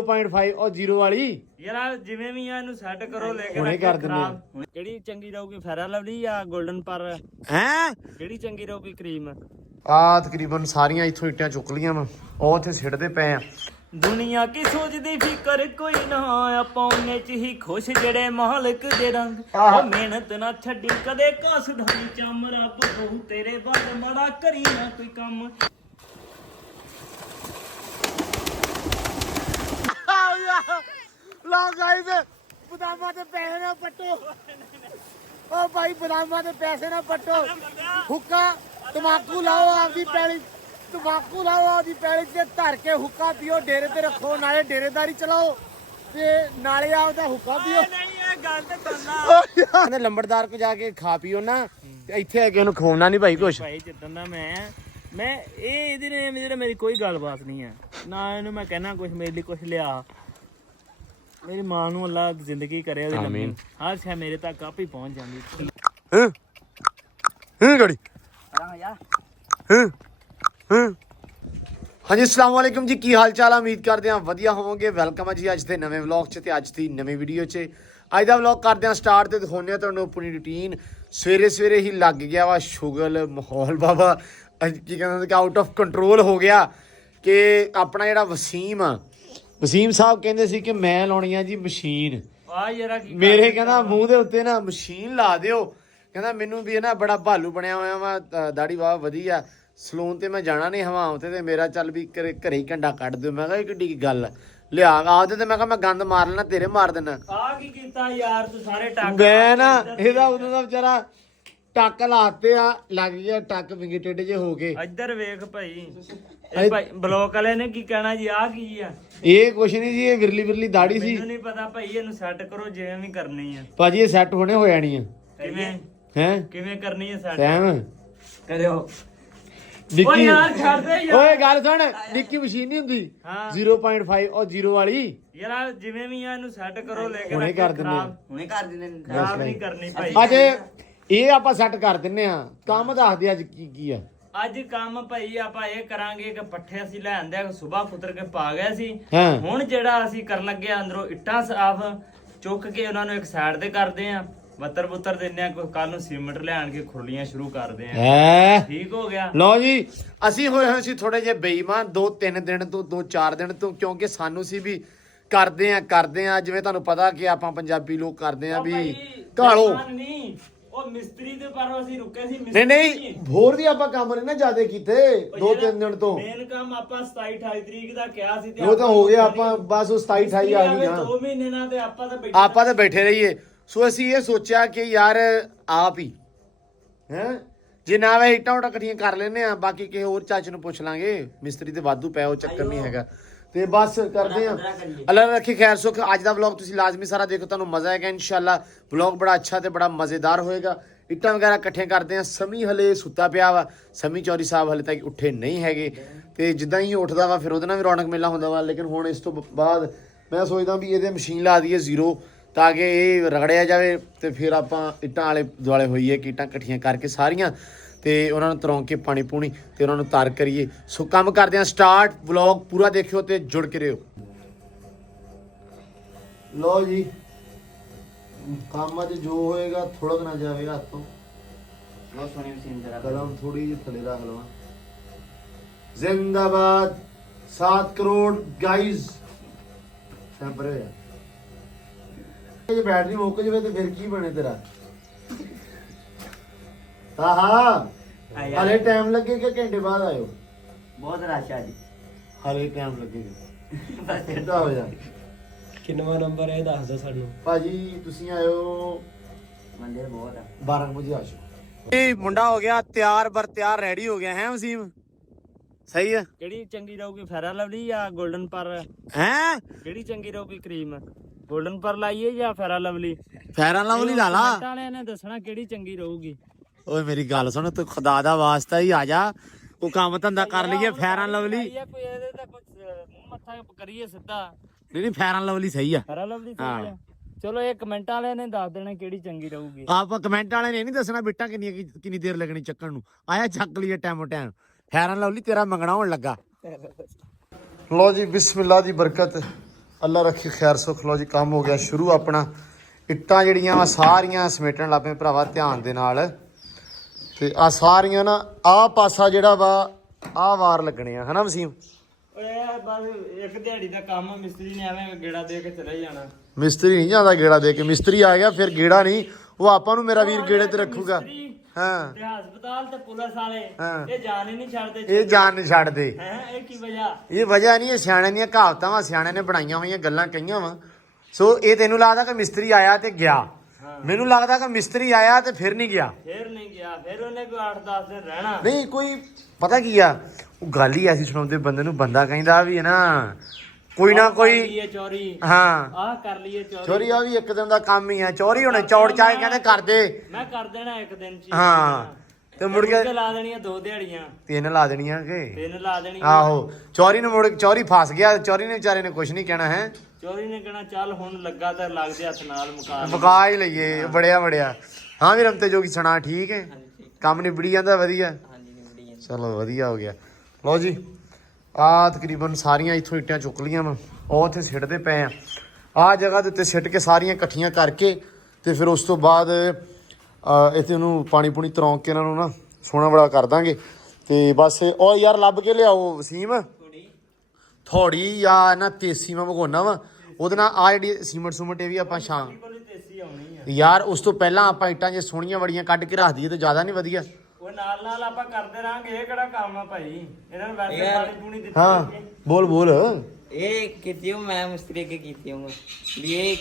0.5 और 0 वाली ਯਾਰ ਜਿਵੇਂ ਵੀ ਆ ਇਹਨੂੰ ਸੈੱਟ ਕਰੋ ਲੈ ਕੇ ਹੁਣੇ ਕਰ ਦਿੰਦੇ ਕਿਹੜੀ ਚੰਗੀ ਰਹੂਗੀ ਫੈਰਾ ਲਵਲੀ ਜਾਂ 골ਡਨ ਪਰ हैं ਕਿਹੜੀ ਚੰਗੀ ਰਹੂਗੀ ਕਰੀਮ ਆ ਤਕਰੀਬਨ ਸਾਰੀਆਂ ਇੱਥੋਂ ਇੱਟਾਂ ਚੁੱਕ ਲੀਆਂ ਵਾ ਉਹ ਇੱਥੇ ਸਿੱਟਦੇ ਪਏ ਆ ਦੁਨੀਆ ਕੀ ਸੋਚਦੀ ਫਿਕਰ ਕੋਈ ਨਾ ਆਪਾਂ ਉਹਨੇ ਚ ਹੀ ਖੁਸ਼ ਜਿਹੜੇ ਮਾਲਕ ਦੇ ਰੰਗ ਉਹ ਮਿਹਨਤ ਨਾ ਛੱਡੀ ਕਦੇ ਕਾਸ ਢਾਈ ਚੰਮ ਰੱਬ ਬਹੁ ਤੇਰੇ ਵੱਲ ਮੜਾ ਕਰੀ ਨਾ ਕੋਈ ਕੰਮ लो गाइस बदामा दे पैसे ना पट्टो ओ भाई बदामा दे पैसे ना पट्टो हुक्का तमाकू लाओ आपदी पैली तमाकू लाओ आपदी पैली ते धर के हुक्का पियो डेरे ते रखो नाले डेरेदारी चलाओ ते नाले आपदा हुक्का पियो ਨਹੀਂ ਇਹ ਗੱਲ ਤੇ ਕਰਨਾ ਕਹਿੰਦੇ ਲੰਬੜਦਾਰ ਕੋ ਜਾ ਕੇ ਖਾ ਪੀਓ ਨਾ ਤੇ ਇੱਥੇ ਆ ਕੇ ਉਹਨੂੰ ਖਵਾਉਣਾ ਨਹੀਂ ਭਾਈ ਕੁਛ ਭਾਈ ਜਿੱਦਾਂ ਦਾ ਮੈਂ ਇਹ ਇਹਦੇ ਨੇ ਮੇਰੇ ਮੇਰੀ ਕੋਈ ਗੱਲਬਾਤ ਨਹੀਂ ਹੈ ਨਾ ਇਹਨੂੰ ਮੈਂ ਕਹਿਣਾ ਕੁਝ ਮੇਰੇ ਲਈ ਕੁਝ ਲਿਆ ਮੇਰੀ ਮਾਂ ਨੂੰ ਅੱਲਾ ਜ਼ਿੰਦਗੀ ਕਰੇ ਉਹਦੀ ਲੰਮੀ ਹਰ ਸ਼ੈ ਮੇਰੇ ਤੱਕ ਆਪ ਹੀ ਪਹੁੰਚ ਜਾਂਦੀ ਗੜੀ ਰਾਂ ਯਾ ਹਾਂਜੀ ਅਸਲਾਮ ਵਾਲੇਕਮ ਜੀ ਕੀ ਹਾਲ ਚਾਲ ਆ ਉਮੀਦ ਕਰਦੇ ਹਾਂ ਵਧੀਆ ਹੋਵੋਗੇ ਵੈਲਕਮ ਹੈ ਜੀ ਅੱਜ ਦੇ ਨਵੇਂ ਵਲੌਗ 'ਚ ਤੇ ਅੱਜ ਦੀ ਨਵੀਂ ਵੀਡੀਓ 'ਚ ਅੱਜ ਦਾ ਵਲੌਗ ਕਰਦੇ ਹਾਂ ਸਟਾਰਟ ਤੇ ਦਿਖਾਉਂਦੇ ਹਾਂ ਤੁਹਾਨੂੰ ਆਪਣੀ ਰੂਟੀਨ ਸਵੇਰੇ ਹੀ ਲੱਗ ਗਿਆ ਵਾ ਸ਼ੁਗਲ ਮਾਹੌਲ ਬਾਬਾ ਕੀ ਕਹਿੰਦੇ ਕਿ ਆਊਟ ਆਫ ਕੰਟਰੋਲ ਹੋ ਗਿਆ ਕਿ ਆਪਣਾ ਜਿਹੜਾ ਵਸੀਮ ਸਾਹਿਬ ਕਹਿੰਦੇ ਸੀ ਕਿ ਮੈਂ ਲਾਉਣੀ ਆ ਜੀ ਮਸ਼ੀਨ ਆ ਯਾਰਾ ਕੀ ਮੇਰੇ ਕਹਿੰਦਾ ਮੂੰਹ ਦੇ ਉੱਤੇ ਨਾ ਮਸ਼ੀਨ ਲਾ ਦਿਓ ਕਹਿੰਦਾ ਮੈਨੂੰ ਵੀ ਨਾ ਬੜਾ ਭਾਲੂ ਬਣਿਆ ਹੋਇਆ ਵਾ ਦਾੜੀ ਵਾਹ ਵਧੀਆ ਸਲੂਨ ਤੇ ਮੈਂ ਜਾਣਾ ਨਹੀਂ ਹਵਾਮ ਤੇ ਮੇਰਾ ਚੱਲ ਵੀ ਘਰੇ ਹੀ ਕੰਡਾ ਕੱਢ ਦਿਓ ਮੈਂ ਕਿਹਾ ਇਹ ਕਿੱਡੀ ਗੱਲ ਲਿਆ ਆਦੇ ਤੇ ਮੈਂ ਕਿਹਾ ਮੈਂ ਗੰਦ ਮਾਰ ਲੈਣਾ ਤੇਰੇ ਮਾਰ ਦੇਣਾ ਆ ਕੀ ਕੀਤਾ ਯਾਰ ਤੂੰ ਸਾਰੇ ਟੱਕ ਮੈਂ ਨਾ ਇਹਦਾ ਉਹਨਾਂ ਦਾ ਵਿਚਾਰਾ ਟੱਕ ਲਾਤੇ ਆ ਲੱਗ ਗਿਆ ਟੱਕ ਵਿੰਗੇ ਟੇਡੇ ਜੇ ਹੋ ਗਏ ਇੱਧਰ ਵੇਖ ਭਾਈ ਇਹ ਭਾਈ ਬਲੌਕ ਵਾਲੇ ਨੇ ਕੀ ਕਹਿਣਾ ਜੀ ਆ ਕੀ ਆ ਇਹ ਕੁਛ ਨਹੀਂ ਜੀ ਇਹ ਵਿਰਲੀ ਦਾੜੀ ਸੀ ਮੈਨੂੰ ਨਹੀਂ ਪਤਾ ਭਾਈ ਇਹਨੂੰ ਸੈੱਟ ਕਰੋ ਜਿਵੇਂ ਵੀ ਕਰਨੀ ਆ ਭਾਜੀ ਇਹ ਸੈੱਟ ਹੋਣੇ ਹੋ ਜਾਣੀ ਆ ਕਿਵੇਂ ਕਿਵੇਂ ਕਰਨੀ ਹੈ ਸੈੱਟ ਸੈਮ ਕਰਿਓ ਓਏ ਨਿੱਕੀ ਯਾਰ ਛੱਡ ਦੇ ਯਾਰ ਓਏ ਗੱਲ ਸੁਣ ਨਿੱਕੀ ਮਸ਼ੀਨ ਨਹੀਂ ਹੁੰਦੀ ਹਾਂ 0.5 ਔਰ 0 ਵਾਲੀ ਯਾਰ ਜਿਵੇਂ ਵੀ ਆ ਇਹਨੂੰ ਸੈੱਟ ਕਰੋ ਲੈ ਕੇ ਹੁਣੇ ਕਰ ਦਿੰਦੇ ਆ। ਹੁਣੇ ਕਰ ਦਿੰਦੇ ਖਰਾਬ ਨਹੀਂ ਕਰਨੀ ਭਾਈ ਅੱਜ ਇਹ ਆਪਾਂ ਸੈੱਟ ਕਰ ਦਿੰਨੇ ਆ ਕੰਮ ਦੱਸ ਦੇ ਅੱਜ ਕੀ ਆ ਅੱਜ ਕੰਮ ਭਾਈ ਆਪਾਂ ਇਹ ਕਰਾਂਗੇ ਕਿ ਪੱਠੇ ਅਸੀਂ ਲੈ ਆਂਦੇ ਆ ਸਵੇਰ ਪੁੱਤਰ ਕੇ ਪਾ ਗਿਆ ਸੀ ਹਾਂ ਹੁਣ ਜਿਹੜਾ ਅਸੀਂ ਕਰਨ ਲੱਗੇ ਆ ਅੰਦਰੋਂ ਇੱਟਾਂ ਸਾਫ ਚੁੱਕ ਕੇ ਉਹਨਾਂ ਨੂੰ ਇੱਕ ਸਾਈਡ ਤੇ ਕਰਦੇ ਆ ਬੱਤਰ ਦਿੰਨੇ ਆ ਕੋਈ ਕੱਲ ਨੂੰ ਸੀਮੈਂਟ ਲੈਣ ਕੇ ਖੁਰਲੀਆਂ ਸ਼ੁਰੂ ਕਰਦੇ ਆ ਹੈ ਠੀਕ ਹੋ ਗਿਆ ਲਓ ਜੀ ਅਸੀਂ ਹੋਏ ਸੀ ਥੋੜੇ ਜਿਹੇ ਬੇਈਮਾਨ 2-3 ਦਿਨ ਤੋਂ 2-4 ਦਿਨ ਤੋਂ ਕਿਉਂਕਿ ਸਾਨੂੰ ਸੀ ਵੀ ਕਰਦੇ ਆ ਜਿਵੇਂ ਤੁਹਾਨੂੰ ਪਤਾ ਕਿ ਆਪਾਂ ਪੰਜਾਬੀ ਲੋਕ ਕਰਦੇ ਆ ਵੀ ਘਾਲੋ ਨਹੀਂ ਉਹ ਮਿਸਤਰੀ ਦੇ ਪਰ ਅਸੀਂ ਰੁਕੇ ਸੀ ਮਿਸਤਰੀ ਨਹੀਂ ਹੋਰ ਵੀ ਆਪਾਂ ਕੰਮ ਨੇ ਨਾ ਜ਼ਿਆਦਾ ਕੀਤੇ 2-3 ਦਿਨ ਤੋਂ ਮੇਨ ਕੰਮ ਆਪਾਂ 27-28 ਤਰੀਕ ਦਾ ਕਿਹਾ ਸੀ ਤੇ ਉਹ ਤਾਂ ਹੋ ਗਿਆ ਆਪਾਂ ਬਸ ਉਹ 27-28 ਆ ਗਈਆਂ 2 ਮਹੀਨੇ ਨਾਲ ਤੇ ਆਪਾਂ ਤਾਂ ਬੈਠੇ ਰਹੀਏ ਸੋ ਅਸੀਂ ਇਹ ਸੋਚਿਆ ਕਿ ਯਾਰ ਆਪ ਹੀ ਹੈ ਜੇ ਨਾ ਵੇ ਇੱਟਾਂ ਉਟਾਂ ਇਕੱਠੀਆਂ ਕਰ ਲੈਨੇ ਆ ਬਾਕੀ ਕਿਸੇ ਹੋਰ ਚਾਚੇ ਨੂੰ ਪੁੱਛ ਲਾਂਗੇ ਮਿਸਤਰੀ ਤੇ ਵਾਧੂ ਪੈ ਉਹ ਚੱਕਰ ਨਹੀਂ ਹੈਗਾ ਤੇ ਬਸ ਕਰਦੇ ਆ ਅੱਲਾ ਰੱਖੇ ਖੈਰ ਸੁਖ ਅੱਜ ਦਾ ਵਲੌਗ ਤੁਸੀਂ ਲਾਜ਼ਮੀ ਸਾਰਾ ਦੇਖੋ ਤੁਹਾਨੂੰ ਮਜ਼ਾ ਆਏਗਾ ਇਨਸ਼ਾਅੱਲਾ ਵਲੌਗ ਬੜਾ ਅੱਛਾ ਤੇ ਬੜਾ ਮਜ਼ੇਦਾਰ ਹੋਏਗਾ ਇੱਟਾਂ ਵਗੈਰਾ ਇਕੱਠੀਆਂ ਕਰਦੇ ਆ ਸਮੀ ਹਲੇ ਸੁੱਤਾ ਪਿਆ ਵਾ ਸਮੀ ਚੌਰੀ ਸਾਹਿਬ ਹਲੇ ਤੱਕ ਉੱਠੇ ਨਹੀਂ ਹੈਗੇ ਤੇ ਜਿੱਦਾਂ ਹੀ ਉੱਠਦਾ ਵਾ ਫਿਰ ਉਹਦੇ ਨਾਲ ਵੀ ਰੌਣਕ ਮੇਲਾ ਹੁੰਦਾ ਵਾ ਲੇਕਿਨ ਹੁਣ ਇਸ ਤੋਂ ਬਾਅਦ ਮੈਂ ਸੋਚਦਾ ਵੀ ਇਹਦੇ ਮਸ਼ੀਨ ਲਾ ਦਈਏ 0 ਤਾਂ ਕਿ ਇਹ ਰਗੜਿਆ ਜਾਵੇ ਤੇ ਫਿਰ ਆਪਾਂ ਇੱਟਾਂ ਵਾਲੇ ਦੁਆਲੇ ਹੋਈਏ ਕਿ ਇੱਟਾਂ ਇਕੱਠੀਆਂ ਕਰਕੇ ਸਾਰੀਆਂ ਤੇ ਉਹਨਾਂ ਨੂੰ ਤਰੋਂ ਕੇ ਪਾਣੀ ਪੂਣੀ ਤੇ ਉਹਨਾਂ ਨੂੰ ਤਾਰ ਕਰੀਏ ਸੋ ਕੰਮ ਕਰਦੇ ਆ ਸਟਾਰਟ ਵਲੌਗ ਪੂਰਾ ਦੇਖਿਓ ਤੇ ਜੁੜ ਕੇ ਰਹੋ ਲੋ ਜੀ ਕੰਮ ਅੱਜ ਜੋ ਹੋਏਗਾ ਥੋੜਕ ਨਾ ਜਾਵੇ ਹੱਥੋਂ ਬਹੁਤ ਸੋਹਣੀ ਮਸ਼ੀਨ ਤੇਰਾ ਕਲਮ ਥੋੜੀ ਜਿਹੀ ਥੱਲੇ ਰੱਖ ਲਵਾਂ ਜ਼ਿੰਦਾਬਾਦ 7 ਕਰੋੜ ਗਾਈਜ਼ ਟੈਂਪਰ ਹੋਇਆ ਜੇ ਬੈਟਰੀ ਮੁੱਕ ਜਵੇ ਤੇ ਫਿਰ ਕੀ ਬਣੇ ਤੇਰਾ ਆਹਾ ਹਲੇ ਟਾਈਮ ਲੱਗੇਗਾ ਘੰਟੇ ਬਾਅਦ ਆਇਓ ਬਹੁਤ ਰਸ਼ ਆ ਜੀ ਹਲੇ ਟਾਈਮ ਲੱਗੇਗਾ ਕਿੱਦਾਂ ਹੋ ਜਾ ਕਿੰਨਵਾ ਨੰਬਰ ਇਹ ਦੱਸ ਦੋ ਸਾਨੂੰ ਭਾਜੀ ਤੁਸੀਂ ਆਇਓ ਮੰਦੇ ਬਹੁਤ ਆ 12 ਵਜੇ ਆ ਜਾਓ ਇਹ ਮੁੰਡਾ ਹੋ ਗਿਆ ਤਿਆਰ ਰੈਡੀ ਹੋ ਗਿਆ ਹੈ ਵਸੀਮ ਸਹੀ ਹੈ ਕਿਹੜੀ ਚੰਗੀ ਰਹੂਗੀ ਫੈਰਾ ਲਵਲੀ ਜਾਂ 골ਡਨ ਪਰ ਹੈ ਕਿਹੜੀ ਚੰਗੀ ਰਹੂਗੀ ਕਰੀਮ 골ਡਨ ਪਰ ਲਾਈਏ ਜਾਂ ਫੈਰਾ ਲਵਲੀ ਫੈਰਾਂ ਲਾਵਲੀ ਲਾ ਲਾ ਵਾਲਿਆਂ ਨੇ ਦੱਸਣਾ ਕਿਹੜੀ ਚੰਗੀ ਰਹੂਗੀ ਓਏ ਮੇਰੀ ਗੱਲ ਸੁਣ ਤੂੰ ਖੁਦਾ ਦਾ ਵਾਸਤਾ ਹੀ ਆ ਜਾ ਉਹ ਕੰਮ ਧੰਦਾ ਕਰ ਲਈਏ ਫੈਰਾਂ ਲਵਲੀ ਕੋਈ ਇਹਦੇ ਤਾਂ ਕੁਝ ਮੱਥਾ ਕਰੀਏ ਸਿੱਧਾ ਨਹੀਂ ਫੈਰਾਂ ਲਵਲੀ ਸਹੀ ਆ ਫੈਰਾ ਲਵਲੀ ਸਹੀ ਆ ਚਲੋ ਇਹ ਕਮੈਂਟਾਂ ਵਾਲਿਆਂ ਨੇ ਦੱਸ ਦੇਣਾ ਕਿਹੜੀ ਚੰਗੀ ਰਹੂਗੀ ਆਪਾਂ ਕਮੈਂਟ ਵਾਲੇ ਨੇ ਨਹੀਂ ਦੱਸਣਾ ਬਿੱਟਾਂ ਕਿੰਨੀ ਦੇਰ ਲੱਗਣੀ ਚੱਕਣ ਨੂੰ ਆਇਆ ਚੱਕ ਲਈਏ ਟਾਈਮ ਫੈਰਾਂ ਲਵਲੀ ਤੇਰਾ ਮੰਗਣਾ ਹੋਣ ਲੱਗਾ ਲੋ ਜੀ ਬਿਸਮਿਲ੍ਲਾ ਦੀ ਬਰਕਤ ਅੱਲਾ ਰੱਖੀ ਖੈਰ ਸੁਖ। ਲਓ ਜੀ ਕੰਮ ਹੋ ਗਿਆ ਸ਼ੁਰੂ ਆਪਣਾ। ਇੱਟਾਂ ਜਿਹੜੀਆਂ ਵਾ ਸਾਰੀਆਂ ਸਮੇਟਣ ਲੱਗ ਪਏ ਭਰਾਵਾ ਧਿਆਨ ਦੇ ਨਾਲ। ਤੇ ਆ ਸਾਰੀਆਂ ਨਾ ਆਹ ਪਾਸਾ ਜਿਹੜਾ ਵਾ ਆਹ ਵਾਰ ਲੱਗਣੇ ਆ ਹਨਾ ਵਸੀਮ। ਓਏ ਬਸ ਇੱਕ ਦਿਹਾੜੀ ਦਾ ਕੰਮ, ਮਿਸਤਰੀ ਨੇ ਐਵੇਂ ਗੇੜਾ ਦੇ ਕੇ ਚਲੇ ਜਾਣਾ। ਮਿਸਤਰੀ ਨਹੀਂ ਜਾਂਦਾ ਗੇੜਾ ਦੇ ਕੇ। ਮਿਸਤਰੀ ਆ ਗਿਆ ਫਿਰ ਗੇੜਾ ਨਹੀਂ, ਉਹ ਆਪਾਂ ਨੂੰ ਮੇਰਾ ਵੀਰ ਗੇੜੇ ਤੇ ਰੱਖੂਗਾ। ਹਾਂ ਤੇ ਹਸਪਤਾਲ ਤੇ ਪੁਲਿਸ ਵਾਲੇ ਹਾਂ। ਇਹ ਜਾਨ ਹੀ ਨਹੀਂ ਛੱਡਦੇ। ਇਹ ਜਾਨ ਨਹੀਂ ਛੱਡਦੇ। ਇਹ ਕੀ ਵਜ੍ਹਾ? ਇਹ ਵਜ੍ਹਾ ਨਹੀਂ, ਇਹ ਸਿਆਣੇ ਦੀਆਂ ਕਹਾਵਤਾਂ ਵਾ, ਸਿਆਣੇ ਨੇ ਬਣਾਈਆਂ ਹੋਈਆਂ ਗੱਲਾਂ ਕਹੀਆਂ ਵਾ। ਸੋ ਇਹ ਤੈਨੂੰ ਲੱਗਦਾ ਕਿ ਮਿਸਤਰੀ ਆਇਆ ਤੇ ਗਿਆ, ਮੈਨੂੰ ਲੱਗਦਾ ਕਿ ਮਿਸਤਰੀ ਆਇਆ ਤੇ ਫਿਰ ਨਹੀਂ ਗਿਆ। ਫਿਰ ਨਹੀਂ ਗਿਆ, ਫਿਰ ਉਹਨੇ ਕੋਈ 8-10 ਦਿਨ ਰਹਿਣਾ। ਨਹੀਂ ਕੋਈ ਪਤਾ ਕੀ ਆ, ਉਹ ਗੱਲ ਹੀ ਐਸੀ ਸੁਣਾਉਂਦੇ ਬੰਦੇ ਨੂੰ, ਬੰਦਾ ਕਹਿੰਦਾ ਵੀ ਹੈ ਨਾ ਕੋਈ ਨਾ ਕੋਈ ਚੋਰੀ, ਹਾਂ ਆਹ ਕਰ ਲਈਏ ਚੋਰੀ। ਚੋਰੀ ਆ ਵੀ ਇੱਕ ਦਿਨ ਦਾ ਕੰਮ ਹੀ ਆ। ਚੋਰੀ ਹੁਣੇ ਚੌੜ ਚਾਹ ਕਹਿੰਦੇ ਕਰਦੇ, ਮੈਂ ਕਰ ਦੇਣਾ ਇੱਕ ਦਿਨ ਚ। ਹਾਂ ਤੇ ਮੁੜ ਕੇ ਲਾ ਦੇਣੀਆਂ 2 ਦਿਹਾੜੀਆਂ, 3 ਲਾ ਦੇਣੀਆਂ ਕਿ 3 ਲਾ ਦੇਣੀਆਂ। ਆਹੋ ਚੋਰੀ ਨੂੰ ਮੁੜ ਚੋਰੀ ਫਸ ਗਿਆ। ਚੋਰੀ ਨੇ ਵਿਚਾਰੇ ਨੇ ਕੁਝ ਨਹੀਂ ਕਹਿਣਾ ਹੈ। ਚੋਰੀ ਨੇ ਕਹਿਣਾ ਚੱਲ ਹੁਣ ਲੱਗਾ ਤਾਂ ਲੱਗਦੇ ਹੱਥ ਨਾਲ ਮੁਕਾ ਹੀ ਲਈਏ। ਬੜਿਆ ਹਾਂ ਵੀ ਰਮਤੇ ਜੋਗੀ ਸੁਣਾ ਠੀਕ ਹੈ, ਕੰਮ ਨਿਬੜੀ ਜਾਂਦਾ ਵਧੀਆ। ਚਲੋ ਵਧੀਆ ਹੋ ਗਿਆ। ਲਓ ਜੀ ਆ ਤਕਰੀਬਨ ਸਾਰੀਆਂ ਇੱਥੋਂ ਇੱਟਾਂ ਚੁੱਕ ਲੀਆਂ ਵਾ, ਉਹ ਉੱਥੇ ਸਿੱਟਦੇ ਪਏ ਆ। ਆਹ ਜਗ੍ਹਾ ਦੇ ਉੱਤੇ ਸਿੱਟ ਕੇ ਸਾਰੀਆਂ ਇਕੱਠੀਆਂ ਕਰਕੇ ਤੇ ਫਿਰ ਉਸ ਤੋਂ ਬਾਅਦ ਇੱਥੇ ਉਹਨੂੰ ਪਾਣੀ ਪੂਣੀ ਤਰੌਂਕ ਕੇ ਇਹਨਾਂ ਨੂੰ ਨਾ ਸੋਹਣਾ ਬੜਾ ਕਰ ਦਾਂਗੇ। ਤੇ ਬਸ ਉਹ ਯਾਰ ਲੱਭ ਕੇ ਲਿਆਓ ਵਸੀਮ ਥੋੜੀ ਜਾਂ ਨਾ ਤੇਸੀ ਮੈਂ ਮਗਾਉਣਾ ਵਾ ਉਹਦੇ ਨਾਲ। ਆ ਜਿਹੜੀ ਸੀਮਟ ਸੂਮਟ ਇਹ ਵੀ ਆਪਾਂ ਸ਼ਾਮ ਯਾਰ ਉਸ ਤੋਂ ਪਹਿਲਾਂ ਆਪਾਂ ਇੱਟਾਂ ਜੇ ਸੋਹਣੀਆਂ ਬੜੀਆਂ ਕੱਢ ਕੇ ਰੱਖ ਦਈਏ ਤੇ ਜ਼ਿਆਦਾ ਨਹੀਂ ਵਧੀਆ। ਉਹ ਨਾਲ ਆਪਾਂ ਕਰਦੇ ਰਾਂਗੇ। ਇਹ ਕਿਹੜਾ ਕੰਮ ਆ ਭਾਈ, ਇਹਨਾਂ ਨੂੰ ਵੈਸੇ ਪਾਣੀ ਪੂਣੀ ਦਿੱਤੀ। ਹਾਂ ਬੋਲ ਇਹ ਕੀਤੀ ਹੂੰ ਮੈਂ ਮਿਸਤਰੀ ਅੱਗੇ ਕੀਤੀ ਹੂੰ ਵੀ ਇਹ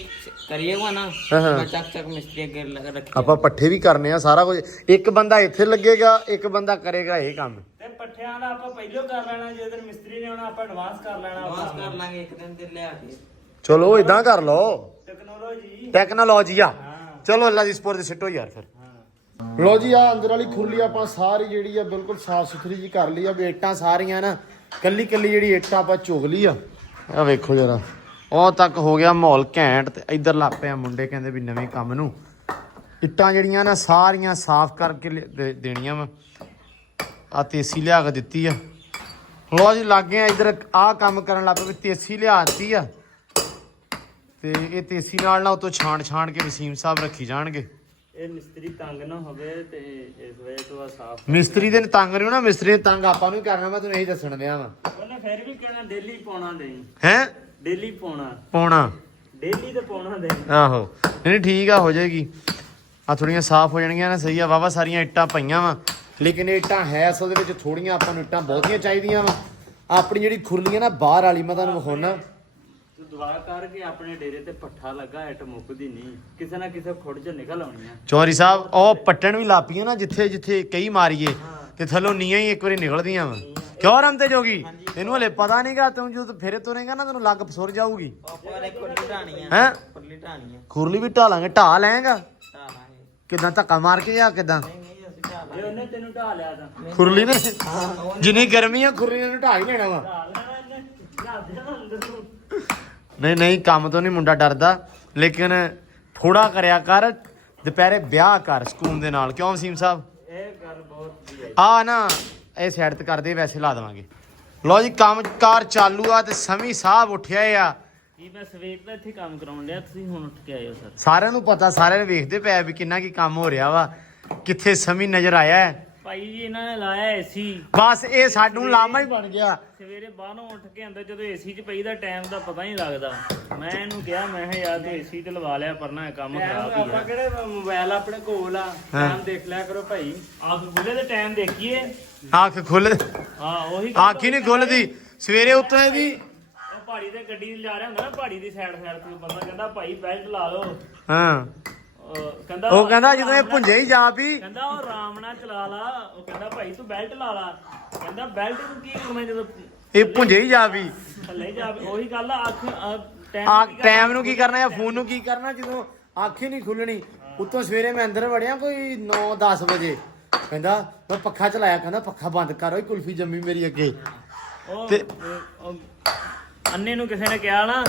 ਕਰੀਏਗਾ ਨਾ ਹਾਂ। ਮੈਂ ਚੱਕ ਮਿਸਤਰੀ ਅੱਗੇ ਰੱਖੀ। ਆਪਾਂ ਪੱਠੇ ਵੀ ਕਰਨੇ ਆ ਸਾਰਾ ਕੁਝ। ਇੱਕ ਬੰਦਾ ਇੱਥੇ ਲੱਗੇਗਾ, ਇੱਕ ਬੰਦਾ ਕਰੇਗਾ ਇਹ ਕੰਮ। ਤੇ ਪੱਠਿਆਂ ਦਾ ਆਪਾਂ ਪਹਿਲਾਂ ਕਰ ਲੈਣਾ, ਜੇ ਦਿਨ ਮਿਸਤਰੀ ਨੇ ਆਉਣਾ ਆਪਾਂ ਐਡਵਾਂਸ ਕਰ ਲੈਣਾ। ਐਡਵਾਂਸ ਕਰ ਲਾਂਗੇ ਇੱਕ ਦਿਨ ਤੇ ਲਿਆ ਕੇ। ਚਲੋ ਇਦਾਂ ਕਰ ਲਓ, ਟੈਕਨੋਲੋਜੀ। ਆ ਚਲੋ ਅੱਲਾ ਦੀ ਸਪੋਰਟ ਤੇ ਸਿੱਟੋ ਯਾਰ ਫਿਰ। ਲੋ ਜੀ ਆ ਅੰਦਰ ਵਾਲੀ ਖੁਰਲੀ ਆਪਾਂ ਸਾਰੀ ਜਿਹੜੀ ਆ ਬਿਲਕੁਲ ਸਾਫ ਸੁਥਰੀ ਜੀ ਕਰ ਲਈ ਆ। ਵੀ ਇੱਟਾਂ ਸਾਰੀਆਂ ਨਾ ਕੱਲੀ ਜਿਹੜੀ ਇੱਟ ਆਪਾਂ ਚੁਗ ਲਈ ਆ ਵੇਖੋ ਜਰਾ। ਉਹ ਤੱਕ ਹੋ ਗਿਆ ਮਾਹੌਲ ਘੈਂਟ। ਤੇ ਇੱਧਰ ਲੱਗ ਪਿਆ ਮੁੰਡੇ ਕਹਿੰਦੇ ਵੀ ਨਵੇਂ ਕੰਮ ਨੂੰ ਇੱਟਾਂ ਜਿਹੜੀਆਂ ਨਾ ਸਾਰੀਆਂ ਸਾਫ਼ ਕਰਕੇ ਦੇਣੀਆਂ ਵਾ। ਆ ਤੇਸੀ ਲਿਆ ਕੇ ਦਿੱਤੀ ਆ। ਲੋ ਜੀ ਲੱਗ ਗਏ ਇੱਧਰ ਆਹ ਕੰਮ ਕਰਨ ਲੱਗ ਪਏ। ਤੇਸੀ ਲਿਆ ਦਿੱਤੀ ਆ ਤੇ ਇਹ ਤੇਸੀ ਨਾਲ ਨਾ ਉਤੋਂ ਛਾਣ ਕੇ ਵਸੀਮ ਸਾਹਿਬ ਰੱਖੀ ਜਾਣਗੇ। ਇਹ ਮਿਸਤਰੀ ਤੰਗ ਨਾ ਹੋਵੇ ਤੇ ਇਸ ਵਜ੍ਹਾ ਤੋਂ ਸਾਫ਼। ਮਿਸਤਰੀ ਦੇ ਤੰਗ ਨਹੀਂ ਹੋਣਾ, ਮਿਸਤਰੀ ਨੇ ਤੰਗ ਆਪਾਂ ਨੂੰ ਕਰਨਾ। ਮੈਂ ਤੈਨੂੰ ਇਹੀ ਦੱਸਣ ਦਿਆ ਵਾ। ਉਹਨੇ ਫਿਰ ਵੀ ਕਹਿਣਾ ਡੇਲੀ ਪਾਉਣਾ ਦੇ। ਡੇਲੀ ਪਾਉਣਾ ਡੇਲੀ ਤੇ ਪਾਉਣਾ ਦੇ। ਆਹੋ ਨਹੀਂ ਠੀਕ ਆ, ਹੋ ਜਾਏਗੀ। ਆ ਥੋੜੀਆਂ ਸਾਫ਼ ਹੋ ਜਾਣਗੀਆਂ ਨਾ, ਸਹੀ ਆ। ਵਾਵਾ ਸਾਰੀਆਂ ਇੱਟਾਂ ਪਈਆਂ ਵਾ, ਲੇਕਿਨ ਇਹ ਇੱਟਾਂ ਹੈ ਅਸਲ ਦੇ ਵਿੱਚ ਥੋੜੀਆਂ। ਆਪਾਂ ਨੂੰ ਇੱਟਾਂ ਬਹੁਤੀਆਂ ਚਾਹੀਦੀਆਂ ਵਾ। ਆਪਣੀ ਜਿਹੜੀ ਖੁਰਲੀਆਂ ਨਾ ਬਾਹਰ ਵਾਲੀ ਮੈਂ ਤੁਹਾਨੂੰ ਵਿਖਾਉਣਾ। ਤੂੰ ਦੁਆ ਕਰਕੇ ਆਪਣੇ ਡੇਰੇ ਤੇ ਪੱਠਾ ਲੱਗਾ, ਇੱਟ ਮੁੱਕਦੀ ਨਹੀਂ। ਕਿਸੇ ਨਾ ਕਿਸੇ ਖੁੱਡ 'ਚ ਨਿਕਲ ਆਉਣੀ ਆ। ਚੌਧਰੀ ਸਾਹਿਬ ਉਹ ਪੱਟਣ ਵੀ ਲਾਪੀਆਂ ਨਾ, ਜਿੱਥੇ ਕਈ ਮਾਰੀਏ ਤੇ ਥੱਲੋਂ ਨੀਆਂ ਹੀ ਇੱਕ ਵਾਰੀ ਨਿਕਲਦੀਆਂ ਵਾ। ਕਿਉਂ ਰਮਤੇ ਜੋਗੀ ਤੈਨੂੰ ਹਲੇ ਪਤਾ ਨਹੀਂਗਾ। ਤੂੰ ਜਦੋਂ ਫੇਰੇ ਤੁਰੇਗਾ ਨਾ ਤੈਨੂੰ ਲੱਗ ਫਸੁਰ ਜਾਊਗੀ। ਹੈ ਖੁਰਲੀ ਵੀ ਢਾਲਾਂਗੇ। ਢਾ ਲੈਂਗਾ ਕਿਦਾਂ ਧੱਕਾ ਮਾਰ ਕੇ ਜਾਂ ਕਿਦਾਂ? ਜੇ ਉਹਨੇ ਤੈਨੂੰ ਢਾ ਲਿਆ ਤਾਂ ਖੁਰਲੀ ਨੇ ਜਿੰਨੀ ਗਰਮੀ ਆ ਖੁਰਲੀ ਨੇ ਢਾ ਹੀ ਲੈਣਾ ਵਾ। ਨਹੀਂ ਕੰਮ ਤੋਂ ਨਹੀਂ ਮੁੰਡਾ ਡਰਦਾ, ਲੇਕਿਨ ਥੋੜਾ ਕਰਿਆ ਕਰ। ਦੁਪਹਿਰੇ ਵਿਆਹ ਕਰ ਸਕੂਨ ਦੇ ਨਾਲ। ਕਿਉਂ ਵਸੀਮ ਸਾਹਿਬ? ਇਹ ਗੱਲ ਬਹੁਤ ਆ ਨਾ ਇਹ ਸਾਈਡ ਤੇ ਕਰਦੇ, ਵੈਸੇ ਲਾ ਦੇਵਾਂਗੇ। ਲਓ ਜੀ ਕੰਮ ਕਾਰ ਚਾਲੂ ਆ ਤੇ ਸਮੀ ਸਾਹਿਬ ਉੱਠਿਆ ਆ। ਕੀ ਮੈਂ ਸਵੇਰ ਦਾ ਇੱਥੇ ਕੰਮ ਕਰਾਉਣ ਲਿਆ, ਤੁਸੀਂ ਹੁਣ ਉੱਠ ਕੇ ਆਏ ਹੋ ਸਰ? ਸਾਰਿਆਂ ਨੂੰ ਪਤਾ, ਸਾਰਿਆਂ ਨੇ ਵੇਖਦੇ ਪਏ ਵੀ ਕਿੰਨਾ ਕੀ ਕੰਮ ਹੋ ਰਿਹਾ ਵਾ। ਕਿੱਥੇ ਸਮੀ ਨਜ਼ਰ ਆਇਆ ਹੈ ਭਾਈ ਜੀ। ਇਹਨਾਂ ਨੇ ਲਾਇਆ ਏਸੀ। ਬਸ ਇਹ ਸਾਨੂੰ ਲਾਮਾ ਹੀ ਬਣ ਗਿਆ। ਸਵੇਰੇ ਬਾਹਰੋਂ ਉੱਠ ਕੇ ਅੰਦਰ ਜਦੋਂ ਏਸੀ 'ਚ ਪਈਦਾ ਟਾਈਮ ਦਾ ਪਤਾ ਨਹੀਂ ਲੱਗਦਾ। ਮੈਂ ਇਹਨੂੰ ਕਿਹਾ, ਮੈਂ ਕਿਹਾ ਯਾਰ ਤੂੰ ਏਸੀ ਤੇ ਲਵਾ ਲਿਆ, ਪਰ ਨਾ ਕੰਮ ਖਰਾਬ ਹੀ ਆ। ਆਪਾਂ ਕਿਹੜੇ ਮੋਬਾਈਲ ਆਪਣੇ ਕੋਲ ਆ, ਟਾਈਮ ਦੇਖ ਲਿਆ ਕਰੋ ਭਾਈ। ਆਪ ਖੁੱਲੇ ਤੇ ਟਾਈਮ ਦੇਖੀਏ। ਅੱਖ ਖੁੱਲ ਹਾਂ ਉਹੀ ਅੱਖ ਹੀ ਨਹੀਂ ਖੁੱਲਦੀ। ਸਵੇਰੇ ਉੱਤੋਂ ਦੀ ਉਹ ਪਹਾੜੀ ਤੇ ਗੱਡੀ ਜਾ ਰਿਹਾ ਹੁੰਦਾ ਨਾ, ਪਹਾੜੀ ਦੀ ਸਾਈਡ ਤੇ ਬੰਦਾ ਕਹਿੰਦਾ ਭਾਈ ਬੈਲਟ ਲਾ ਲਓ। ਹਾਂ ਕਹਿੰਦਾ ਉਹ ਕਹਿੰਦਾ ਜਦੋਂ ਇਹ ਭੁੰਜੇ ਹੀ ਜਾ ਵੀ ਕਹਿੰਦਾ ਉਹ ਆਰਾਮ ਨਾਲ ਚਲਾ ਲਾ। ਉਹ ਕਹਿੰਦਾ ਭਾਈ ਤੂੰ ਬੈਲਟ ਲਾ ਲਾ। ਕਹਿੰਦਾ ਬੈਲਟ ਨੂੰ ਕੀ ਕਰਨਾ ਜਦੋਂ ਇਹ ਭੁੰਜੇ ਹੀ ਜਾ ਵੀ ਥੱਲੇ ਜਾ। ਉਹੀ ਗੱਲ ਆ। ਟਾਈਮ ਨੂੰ ਕੀ ਕਰਨਾ ਜਾਂ ਫੋਨ ਨੂੰ ਕੀ ਕਰਨਾ ਜਦੋਂ ਅੱਖ ਹੀ ਨਹੀਂ ਖੁੱਲਣੀ। ਉੱਤੋਂ ਸਵੇਰੇ ਮੈਂ ਅੰਦਰ ਵੜਿਆ ਕੋਈ 9-10 ਵਜੇ। ਕਹਿੰਦਾ ਮੈਂ ਪੱਖਾ ਚਲਾਇਆ, ਕਹਿੰਦਾ ਪੱਖਾ ਬੰਦ ਕਰ, ਓਏ ਕੁਲਫੀ ਜੰਮੀ ਮੇਰੀ ਅੱਗੇ। ਤੇ ਅੰਨੇ ਨੂੰ ਕਿਸੇ ਨੇ ਕਿਹਾ ਨਾ